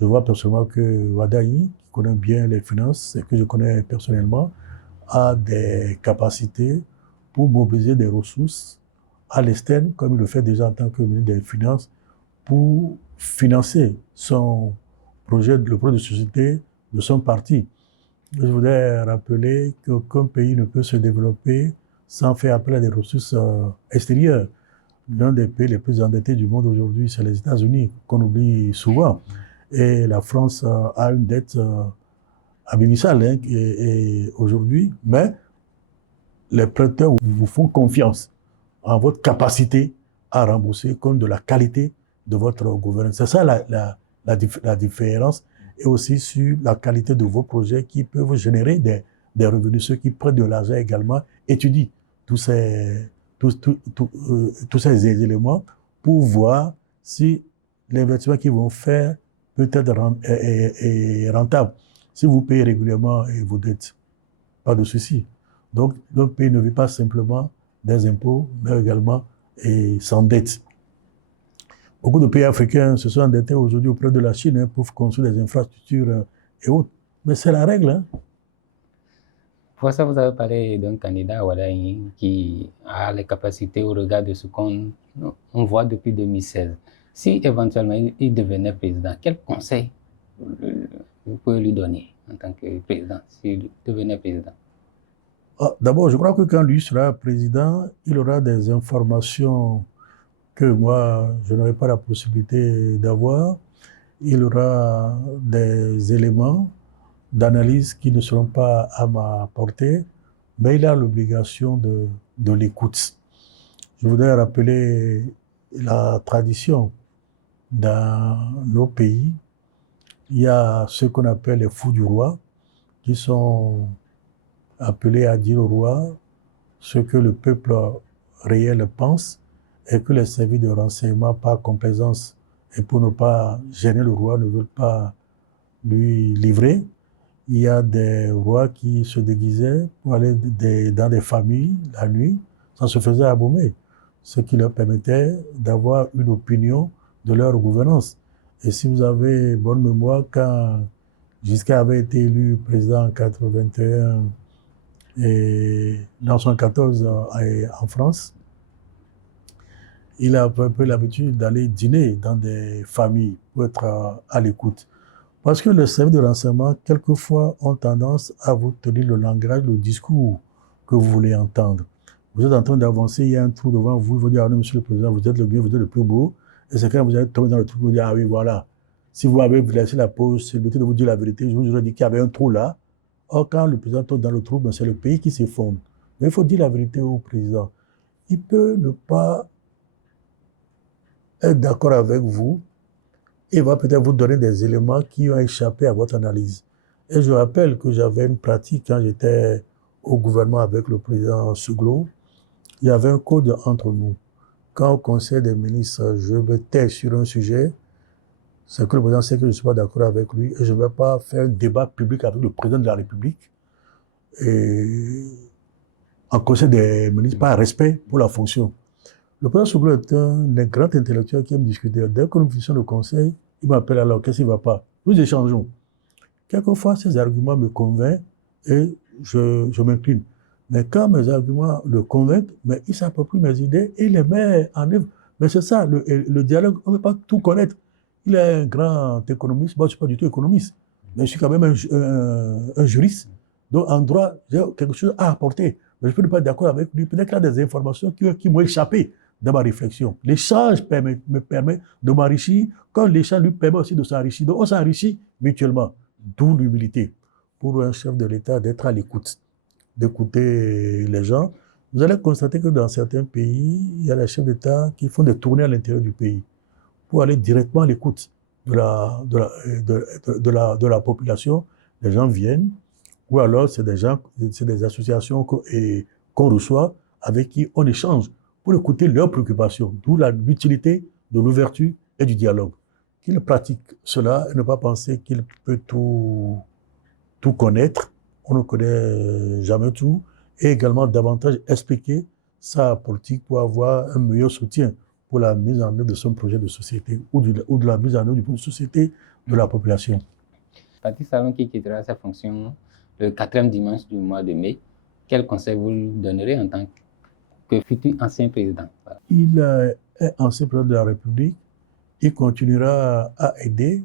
Je vois personnellement que Wadahi, qui connaît bien les finances et que je connais personnellement, a des capacités pour mobiliser des ressources à l'externe, comme il le fait déjà en tant que ministre des Finances, pour financer son projet, le projet de société de son parti. Je voudrais rappeler qu'aucun pays ne peut se développer sans faire appel à des ressources extérieures. L'un des pays les plus endettés du monde aujourd'hui, c'est les États-Unis, qu'on oublie souvent. Et la France a une dette abyssale aujourd'hui, mais les prêteurs vous font confiance en votre capacité à rembourser comme de la qualité de votre gouvernement. C'est ça la différence, et aussi sur la qualité de vos projets qui peuvent générer des revenus. Ceux qui prêtent de l'argent également étudient tous ces éléments pour voir si l'investissement qu'ils vont faire peut être rentable. Si vous payez régulièrement vos dettes, pas de souci. Donc, notre pays ne vit pas simplement des impôts, mais également sans dette. Beaucoup de pays africains se sont endettés aujourd'hui auprès de la Chine pour construire des infrastructures et autres. Mais c'est la règle. Hein. Pour ça, vous avez parlé d'un candidat Wadaï qui a les capacités au regard de ce qu'on voit depuis 2016. Si éventuellement il devenait président, quel conseil vous pouvez lui donner en tant que président, s'il devenait président? D'abord, je crois que quand lui sera président, il aura des informations que moi, je n'aurai pas la possibilité d'avoir. Il aura des éléments d'analyse qui ne seront pas à ma portée, mais il a l'obligation de l'écoute. Je voudrais rappeler la tradition dans nos pays. Il y a ce qu'on appelle les fous du roi, qui sont appelés à dire au roi ce que le peuple réel pense et que les services de renseignement, par complaisance et pour ne pas gêner le roi, ne veulent pas lui livrer. Il y a des rois qui se déguisaient pour aller dans des familles la nuit, ça se faisait abommer, ce qui leur permettait d'avoir une opinion de leur gouvernance. Et si vous avez bonne mémoire, quand Giscard avait été élu président en 81 et dans 1974 en France, il a un peu l'habitude d'aller dîner dans des familles pour être à l'écoute. Parce que les services de renseignement, quelquefois, ont tendance à vous tenir le langage, le discours que vous voulez entendre. Vous êtes en train d'avancer, il y a un trou devant vous, vous dites, ah non, monsieur le président, vous êtes le mieux, vous êtes le plus beau. Et c'est quand vous allez tomber dans le trou, vous dites, ah oui, voilà. Si vous avez laissé la pause, c'est le but de vous dire la vérité, je vous aurais dit qu'il y avait un trou là. Or, quand le président tombe dans le trou, ben, c'est le pays qui s'effondre. Mais il faut dire la vérité au président. Il peut ne pas être d'accord avec vous, il va peut-être vous donner des éléments qui ont échappé à votre analyse. Et je rappelle que j'avais une pratique quand j'étais au gouvernement avec le président Suglo. Il y avait un code entre nous. Quand au Conseil des ministres, je me tais sur un sujet, c'est que le président sait que je ne suis pas d'accord avec lui et je ne vais pas faire un débat public avec le président de la République. Et en Conseil des ministres, par respect pour la fonction. Le président Suglo est un grand intellectuel qui aime discuter. Dès que nous finissons le conseil, il m'appelle alors, qu'est-ce qui ne va pas? Nous échangeons. Quelquefois, ces arguments me convainquent et je m'incline. Mais quand mes arguments le convainquent, mais il s'approprie mes idées et il les met en œuvre. Mais c'est ça, le dialogue, on ne peut pas tout connaître. Il est un grand économiste, moi je ne suis pas du tout économiste, mais je suis quand même un juriste. Donc en droit, j'ai quelque chose à apporter. Mais je peux ne pas être d'accord avec lui. Peut-être qu'il a des informations qui m'ont échappé dans ma réflexion. L'échange me permet de m'enrichir, quand l'échange lui permet aussi de s'enrichir. Donc on s'enrichit mutuellement, d'où l'humilité pour un chef de l'État d'être à l'écoute, d'écouter les gens. Vous allez constater que dans certains pays, il y a des chefs d'État qui font des tournées à l'intérieur du pays pour aller directement à l'écoute de la population. Les gens viennent, ou alors c'est des associations qu'on reçoit avec qui on échange pour écouter leurs préoccupations, d'où l'utilité de l'ouverture et du dialogue. Qu'il pratique cela et ne pas penser qu'il peut tout connaître, on ne connaît jamais tout, et également davantage expliquer sa politique pour avoir un meilleur soutien pour la mise en œuvre de son projet de société ou de la mise en œuvre du projet de société de la population. Patrice Talon qui quittera sa fonction le 4e dimanche du mois de mai, quel conseil vous lui donnerez en tant que futur ancien président? Il est ancien président de la République, il continuera à aider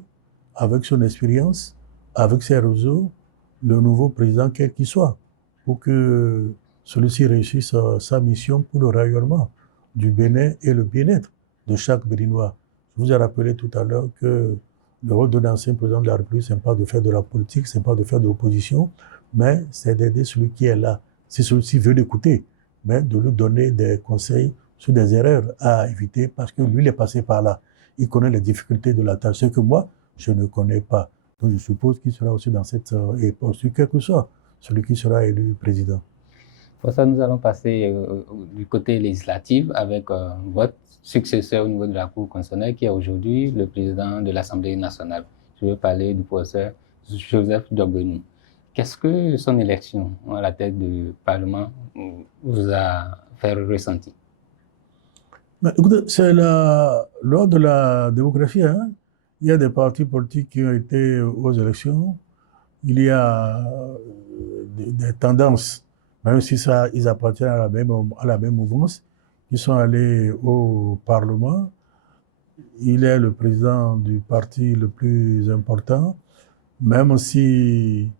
avec son expérience, avec ses réseaux, le nouveau président quel qu'il soit, pour que celui-ci réussisse sa mission pour le rayonnement du Bénin et le bien-être de chaque Béninois. Je vous ai rappelé tout à l'heure que le rôle d'un ancien président de la République, ce n'est pas de faire de la politique, ce n'est pas de faire de l'opposition, mais c'est d'aider celui qui est là. Si celui-ci veut l'écouter, mais de lui donner des conseils sur des erreurs à éviter parce que lui, il est passé par là. Il connaît les difficultés de la tâche, ce que moi, je ne connais pas. Donc je suppose qu'il sera aussi dans cette posture, quel que soit celui qui sera élu président. Pour ça, nous allons passer du côté législatif avec votre successeur au niveau de la Cour constitutionnelle qui est aujourd'hui le président de l'Assemblée nationale. Je veux parler du professeur Joseph Diogbenou. Qu'est-ce que son élection à la tête du Parlement vous a fait ressentir? Mais écoutez, lors de la démocratie, hein, il y a des partis politiques qui ont été aux élections. Il y a des tendances, même si ça, ils appartiennent à la même mouvance, qui sont allés au Parlement. Il est le président du parti le plus important, même si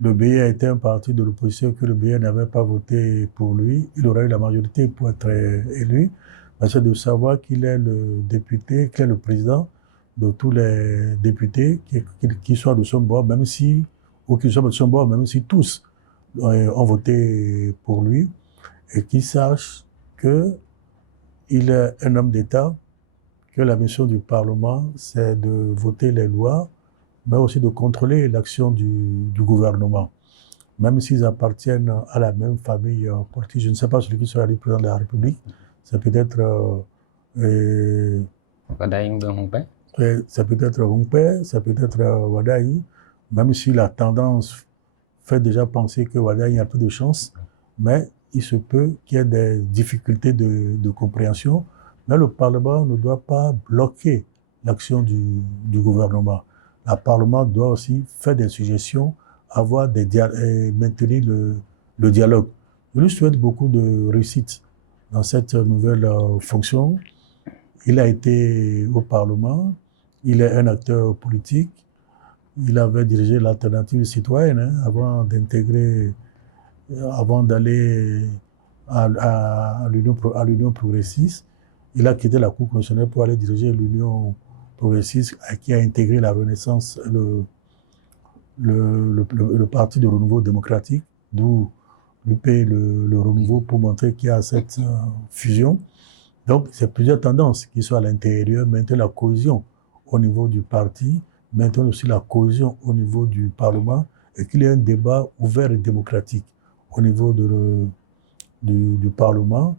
le BI a été un parti de l'opposition, que le BI n'avait pas voté pour lui, il aurait eu la majorité pour être élu. Mais c'est de savoir qu'il est le député, qu'il est le président de tous les députés, qui soient de son bord, même si, ou qui soient de son bord, même si tous ont voté pour lui, et qu'il sache qu'il est un homme d'État, que la mission du Parlement, c'est de voter les lois, mais aussi de contrôler l'action du gouvernement. Même s'ils appartiennent à la même famille politique, je ne sais pas celui qui sera le président de la République, c'est peut-être c'est peut-être Rumpe, c'est peut-être Wadaï, même si la tendance fait déjà penser que Wadaï a plus de chance, mais il se peut qu'il y ait des difficultés de compréhension, mais le Parlement ne doit pas bloquer l'action du gouvernement. Le Parlement doit aussi faire des suggestions, et maintenir le dialogue. Je lui souhaite beaucoup de réussite dans cette nouvelle fonction. Il a été au Parlement, il est un acteur politique, il avait dirigé l'alternative citoyenne avant d'aller à l'Union progressiste. Il a quitté la Cour constitutionnelle pour aller diriger l'Union progressiste qui a intégré la Renaissance, le Parti de renouveau démocratique, d'où l'UP, le renouveau, pour montrer qu'il y a cette fusion. Donc, c'est plusieurs tendances qui sont à l'intérieur, maintenir la cohésion au niveau du parti, maintenir aussi la cohésion au niveau du Parlement, et qu'il y ait un débat ouvert et démocratique au niveau du Parlement,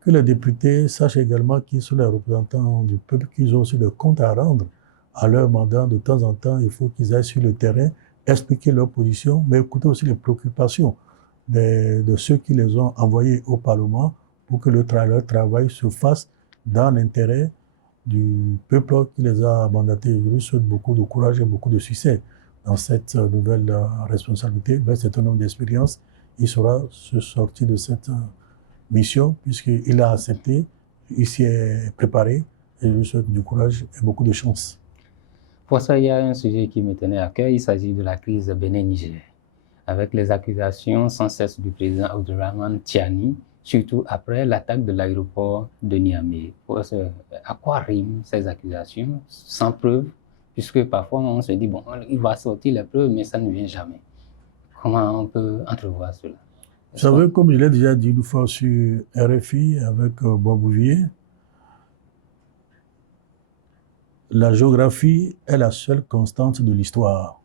que les députés sachent également qu'ils sont les représentants du peuple, qu'ils ont aussi des comptes à rendre à leur mandat. De temps en temps, il faut qu'ils aillent sur le terrain, expliquer leur position, mais écouter aussi les préoccupations de ceux qui les ont envoyés au Parlement pour que leur travail se fasse dans l'intérêt du peuple qui les a mandatés. Je lui souhaite beaucoup de courage et beaucoup de succès dans cette nouvelle responsabilité. Ben, c'est un homme d'expérience. Il saura se sortir de cette mission puisqu'il a accepté, il s'y est préparé et je lui souhaite du courage et beaucoup de chance. Pour ça, il y a un sujet qui me tenait à cœur, il s'agit de la crise Bénin-Niger, avec les accusations sans cesse du président Abdourahmane Tiani, surtout après l'attaque de l'aéroport de Niamey. À quoi riment ces accusations sans preuve, puisque parfois on se dit, bon, il va sortir les preuves, mais ça ne vient jamais. Comment on peut entrevoir cela? Vous savez, comme je l'ai déjà dit une fois sur RFI avec Bois Bouvier, la géographie est la seule constante de l'histoire.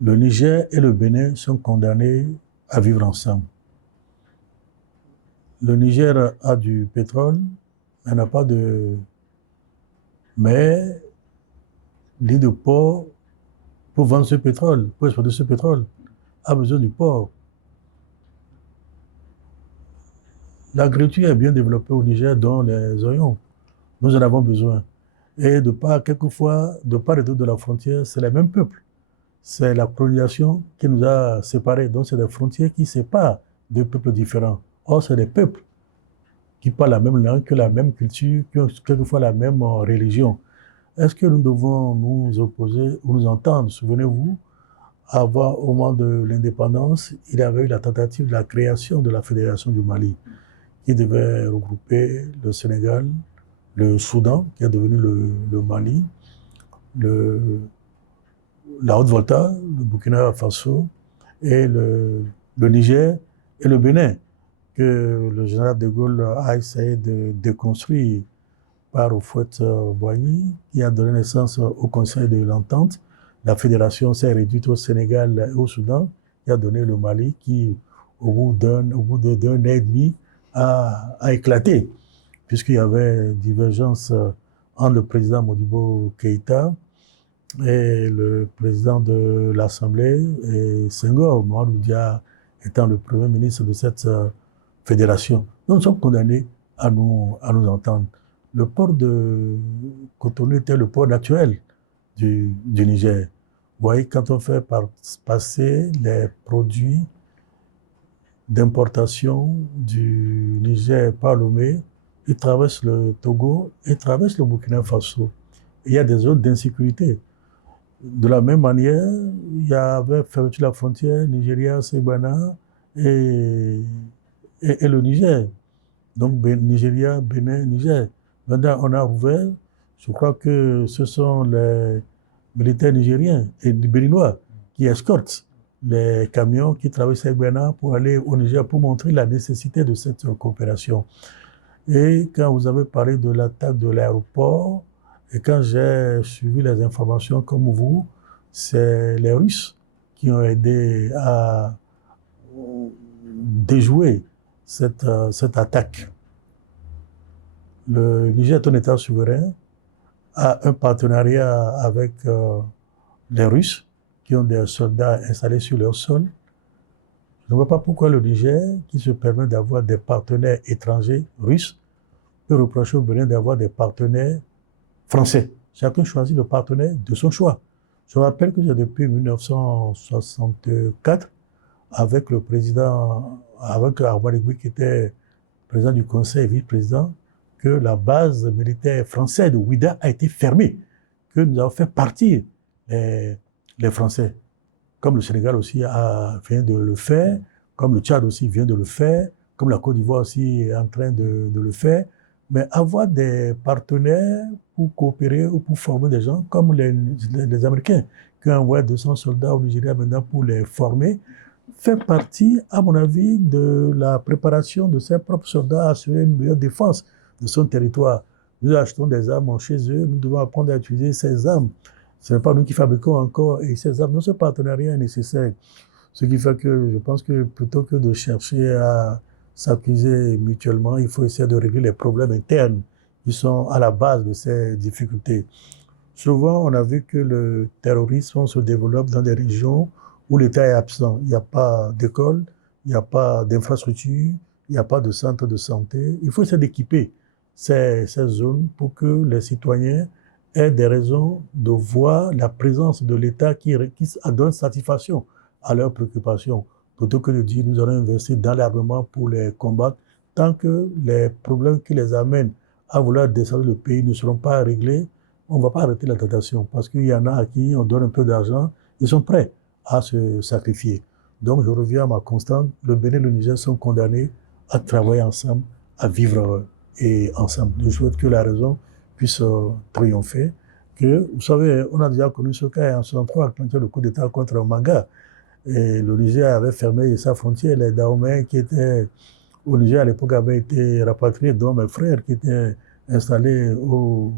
Le Niger et le Bénin sont condamnés à vivre ensemble. Le Niger a du pétrole, mais n'a pas de... Mais l'île de port, pour vendre ce pétrole, pour exporter ce pétrole, a besoin du port. L'agriculture est bien développée au Niger, dont les oignons. Nous en avons besoin. Et quelquefois, de part et d'autre de la frontière, c'est les mêmes peuples. C'est la colonisation qui nous a séparés. Donc, c'est des frontières qui séparent deux peuples différents. Or, c'est des peuples qui parlent la même langue, qui ont la même culture, qui ont quelquefois la même religion. Est-ce que nous devons nous opposer ou nous entendre? Souvenez-vous, au moment de l'indépendance, il y avait eu la tentative de la création de la Fédération du Mali, qui devait regrouper le Sénégal, le Soudan, qui est devenu le Mali, la Haute-Volta, le Burkina Faso, et le Niger et le Bénin, que le général de Gaulle a essayé de déconstruire par Houphouët-Boigny, qui a donné naissance au Conseil de l'Entente. La fédération s'est réduite au Sénégal et au Soudan, qui a donné le Mali, qui, au bout d'un an et demi, a éclaté, puisqu'il y avait divergence entre le président Modibo Keïta et le président de l'Assemblée, et Senghor, Mamadou Dia étant le premier ministre de cette fédération. Nous sommes condamnés à nous entendre. le port de Cotonou était le port naturel du Niger. Vous voyez, quand on fait passer les produits d'importation du Niger par Lomé, ils traversent le Togo et traversent le Burkina Faso. Il y a des zones d'insécurité. De la même manière, il y avait fermeture de la frontière Nigeria, Sebana et le Niger. Donc Nigeria, Bénin, Niger. Maintenant, on a ouvert, je crois que ce sont les militaires nigériens et béninois qui escortent les camions qui traversent Sebana pour aller au Niger pour montrer la nécessité de cette coopération. Et quand vous avez parlé de l'attaque de l'aéroport, et quand j'ai suivi les informations comme vous, c'est les Russes qui ont aidé à déjouer cette attaque. Le Niger est un État souverain, a un partenariat avec les Russes qui ont des soldats installés sur leur sol. Je ne vois pas pourquoi le Niger, qui se permet d'avoir des partenaires étrangers russes, peut reprocher au Bénin d'avoir des partenaires français. Chacun choisit le partenaire de son choix. Je rappelle que c'est depuis 1964, avec le président, avec Armand Igui qui était président du Conseil et vice-président, que la base militaire française de Ouidah a été fermée, que nous avons fait partir les Français. Comme le Sénégal aussi vient de le faire, comme le Tchad aussi vient de le faire, comme la Côte d'Ivoire aussi est en train de le faire. Mais avoir des partenaires pour coopérer ou pour former des gens, comme les Américains, qui ont envoyé 200 soldats au Nigeria maintenant pour les former, fait partie, à mon avis, de la préparation de ses propres soldats à assurer une meilleure défense de son territoire. Nous achetons des armes chez eux, nous devons apprendre à utiliser ces armes. Ce n'est pas nous qui fabriquons encore et ces armes. Donc ce partenariat est nécessaire. Ce qui fait que je pense que plutôt que de chercher à s'accuser mutuellement, il faut essayer de régler les problèmes internes qui sont à la base de ces difficultés. Souvent, on a vu que le terrorisme se développe dans des régions où l'État est absent. Il n'y a pas d'école, il n'y a pas d'infrastructure, il n'y a pas de centre de santé. Il faut essayer d'équiper ces zones pour que les citoyens aient des raisons de voir la présence de l'État qui donne satisfaction à leurs préoccupations, plutôt que de dire nous allons investir dans l'armement pour les combattre, tant que les problèmes qui les amènent à vouloir descendre le pays ne seront pas réglés, on ne va pas arrêter la tentation, parce qu'il y en a à qui on donne un peu d'argent, ils sont prêts à se sacrifier. Donc je reviens à ma constante, le Bénin et le Niger sont condamnés à travailler ensemble, à vivre ensemble. Je souhaite que la raison puisse triompher, que, vous savez, on a déjà connu ce cas en 1963, quand il y a le coup d'État contre Manga. Et le Niger avait fermé sa frontière. Les Dahoméens qui étaient au Niger à l'époque avaient été rapatriés, dont mes frères qui étaient installés au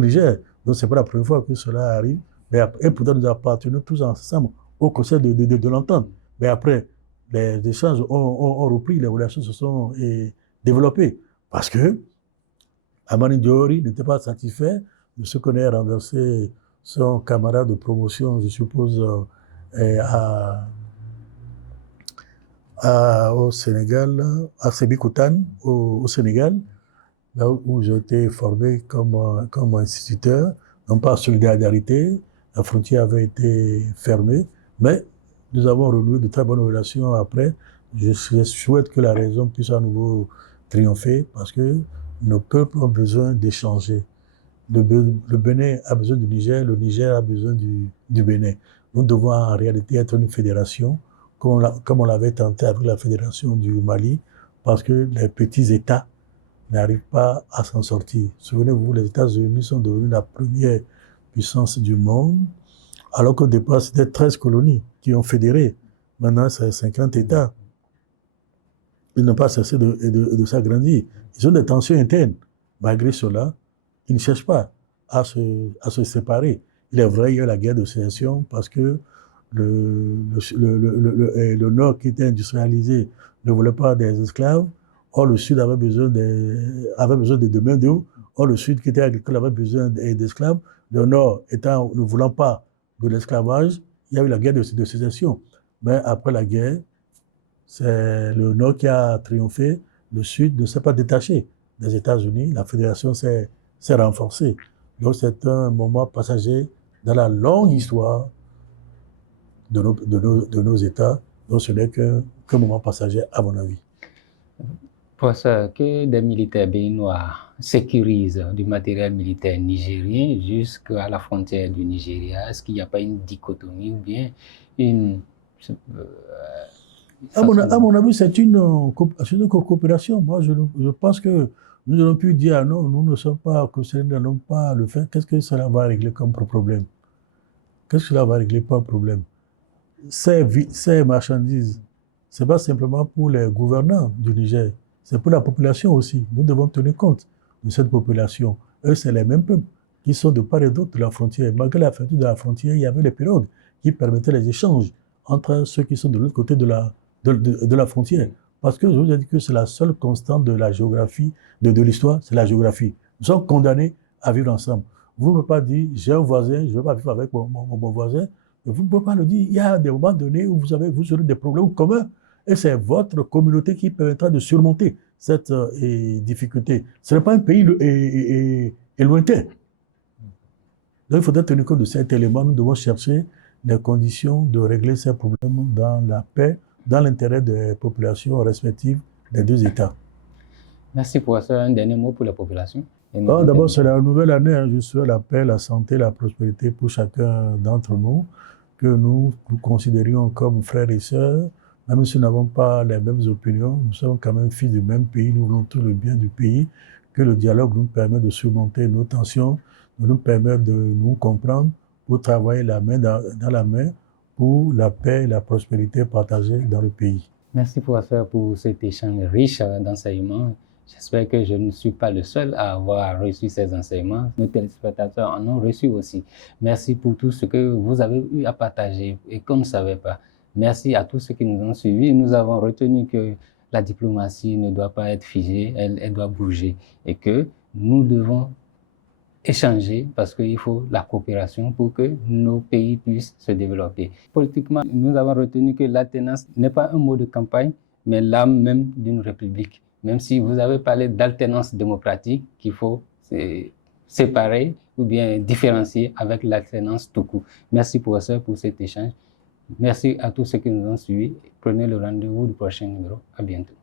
Niger. Donc c'est pas la première fois que cela arrive. Et pourtant nous appartenons tous ensemble au Conseil de l'entente. Mais après, les échanges ont repris, les relations se sont développées. Parce que Amani Diori n'était pas satisfait de ce qu'on ait renversé son camarade de promotion, je suppose, au Sénégal, à Sébikotane, au Sénégal, là où j'ai été formé comme instituteur, non pas solidarité, la frontière avait été fermée, mais nous avons renoué de très bonnes relations après. Je souhaite que la raison puisse à nouveau triompher, parce que nos peuples ont besoin d'échanger. Le Bénin a besoin du Niger, le Niger a besoin du Bénin. Nous devons en réalité être une fédération, comme on l'avait tenté avec la fédération du Mali, parce que les petits États n'arrivent pas à s'en sortir. Souvenez-vous, les États-Unis sont devenus la première puissance du monde, alors qu'au départ, c'était 13 colonies qui ont fédéré. Maintenant, c'est 50 États. Ils n'ont pas cessé de s'agrandir. Ils ont des tensions internes. Malgré cela, ils ne cherchent pas à se séparer. Il est vrai, il y a eu la guerre de sécession parce que le Nord qui était industrialisé ne voulait pas des esclaves. Or, le Sud avait besoin de main-d'œuvre. Or, le Sud qui était agricole avait besoin d'esclaves. Le Nord ne voulant pas de l'esclavage, il y a eu la guerre de sécession. Mais après la guerre, c'est le Nord qui a triomphé. Le Sud ne s'est pas détaché des États-Unis, la fédération s'est renforcée. Donc c'est un moment passager dans la longue histoire de nos États. Donc ce n'est qu'un moment passager à mon avis. Pour ça, que des militaires béninois sécurisent du matériel militaire nigérien jusqu'à la frontière du Nigeria, est-ce qu'il n'y a pas une dichotomie ou bien une... À mon avis, c'est une coopération. Moi, je pense que nous aurions pu dire non, nous ne sommes pas concernés, nous n'allons pas le faire. Qu'est-ce que cela va régler comme problème? Qu'est-ce que cela va régler comme problème? Ces marchandises, ce n'est pas simplement pour les gouvernants du Niger, c'est pour la population aussi. Nous devons tenir compte de cette population. Eux, c'est les mêmes peuples qui sont de part et d'autre de la frontière. Malgré la fermeture de la frontière, il y avait les pirogues qui permettaient les échanges entre ceux qui sont de l'autre côté de la frontière. Parce que je vous ai dit que c'est la seule constante de la géographie, de l'histoire, c'est la géographie. Nous sommes condamnés à vivre ensemble. Vous ne pouvez pas dire, j'ai un voisin, je ne veux pas vivre avec mon voisin. Vous ne pouvez pas le dire. Il y a des moments donnés où vous aurez des problèmes communs. Et c'est votre communauté qui permettra de surmonter cette difficulté. Ce n'est pas un pays lointain. Donc il faudra tenir compte de cet élément. Nous devons chercher les conditions de régler ces problèmes dans la paix, dans l'intérêt des populations respectives des deux États. Merci pour ça. Un dernier mot pour la population. D'abord, c'est la nouvelle année. Je souhaite la paix, la santé, la prospérité pour chacun d'entre nous, que nous considérions comme frères et sœurs, même si nous n'avons pas les mêmes opinions. Nous sommes quand même fils du même pays, nous voulons tout le bien du pays, que le dialogue nous permet de surmonter nos tensions, nous permet de nous comprendre pour travailler la main dans la main pour la paix et la prospérité partagée dans le pays. Merci professeur pour cet échange riche d'enseignements. J'espère que je ne suis pas le seul à avoir reçu ces enseignements. Nos téléspectateurs en ont reçu aussi. Merci pour tout ce que vous avez eu à partager et qu'on ne savait pas. Merci à tous ceux qui nous ont suivis. Nous avons retenu que la diplomatie ne doit pas être figée, elle doit bouger et que nous devons échanger parce qu'il faut la coopération pour que nos pays puissent se développer. Politiquement, nous avons retenu que l'alternance n'est pas un mot de campagne, mais l'âme même d'une république. Même si vous avez parlé d'alternance démocratique, qu'il faut séparer ou bien différencier avec l'alternance tout court. Merci professeur pour cet échange. Merci à tous ceux qui nous ont suivis. Prenez le rendez-vous du prochain numéro. À bientôt.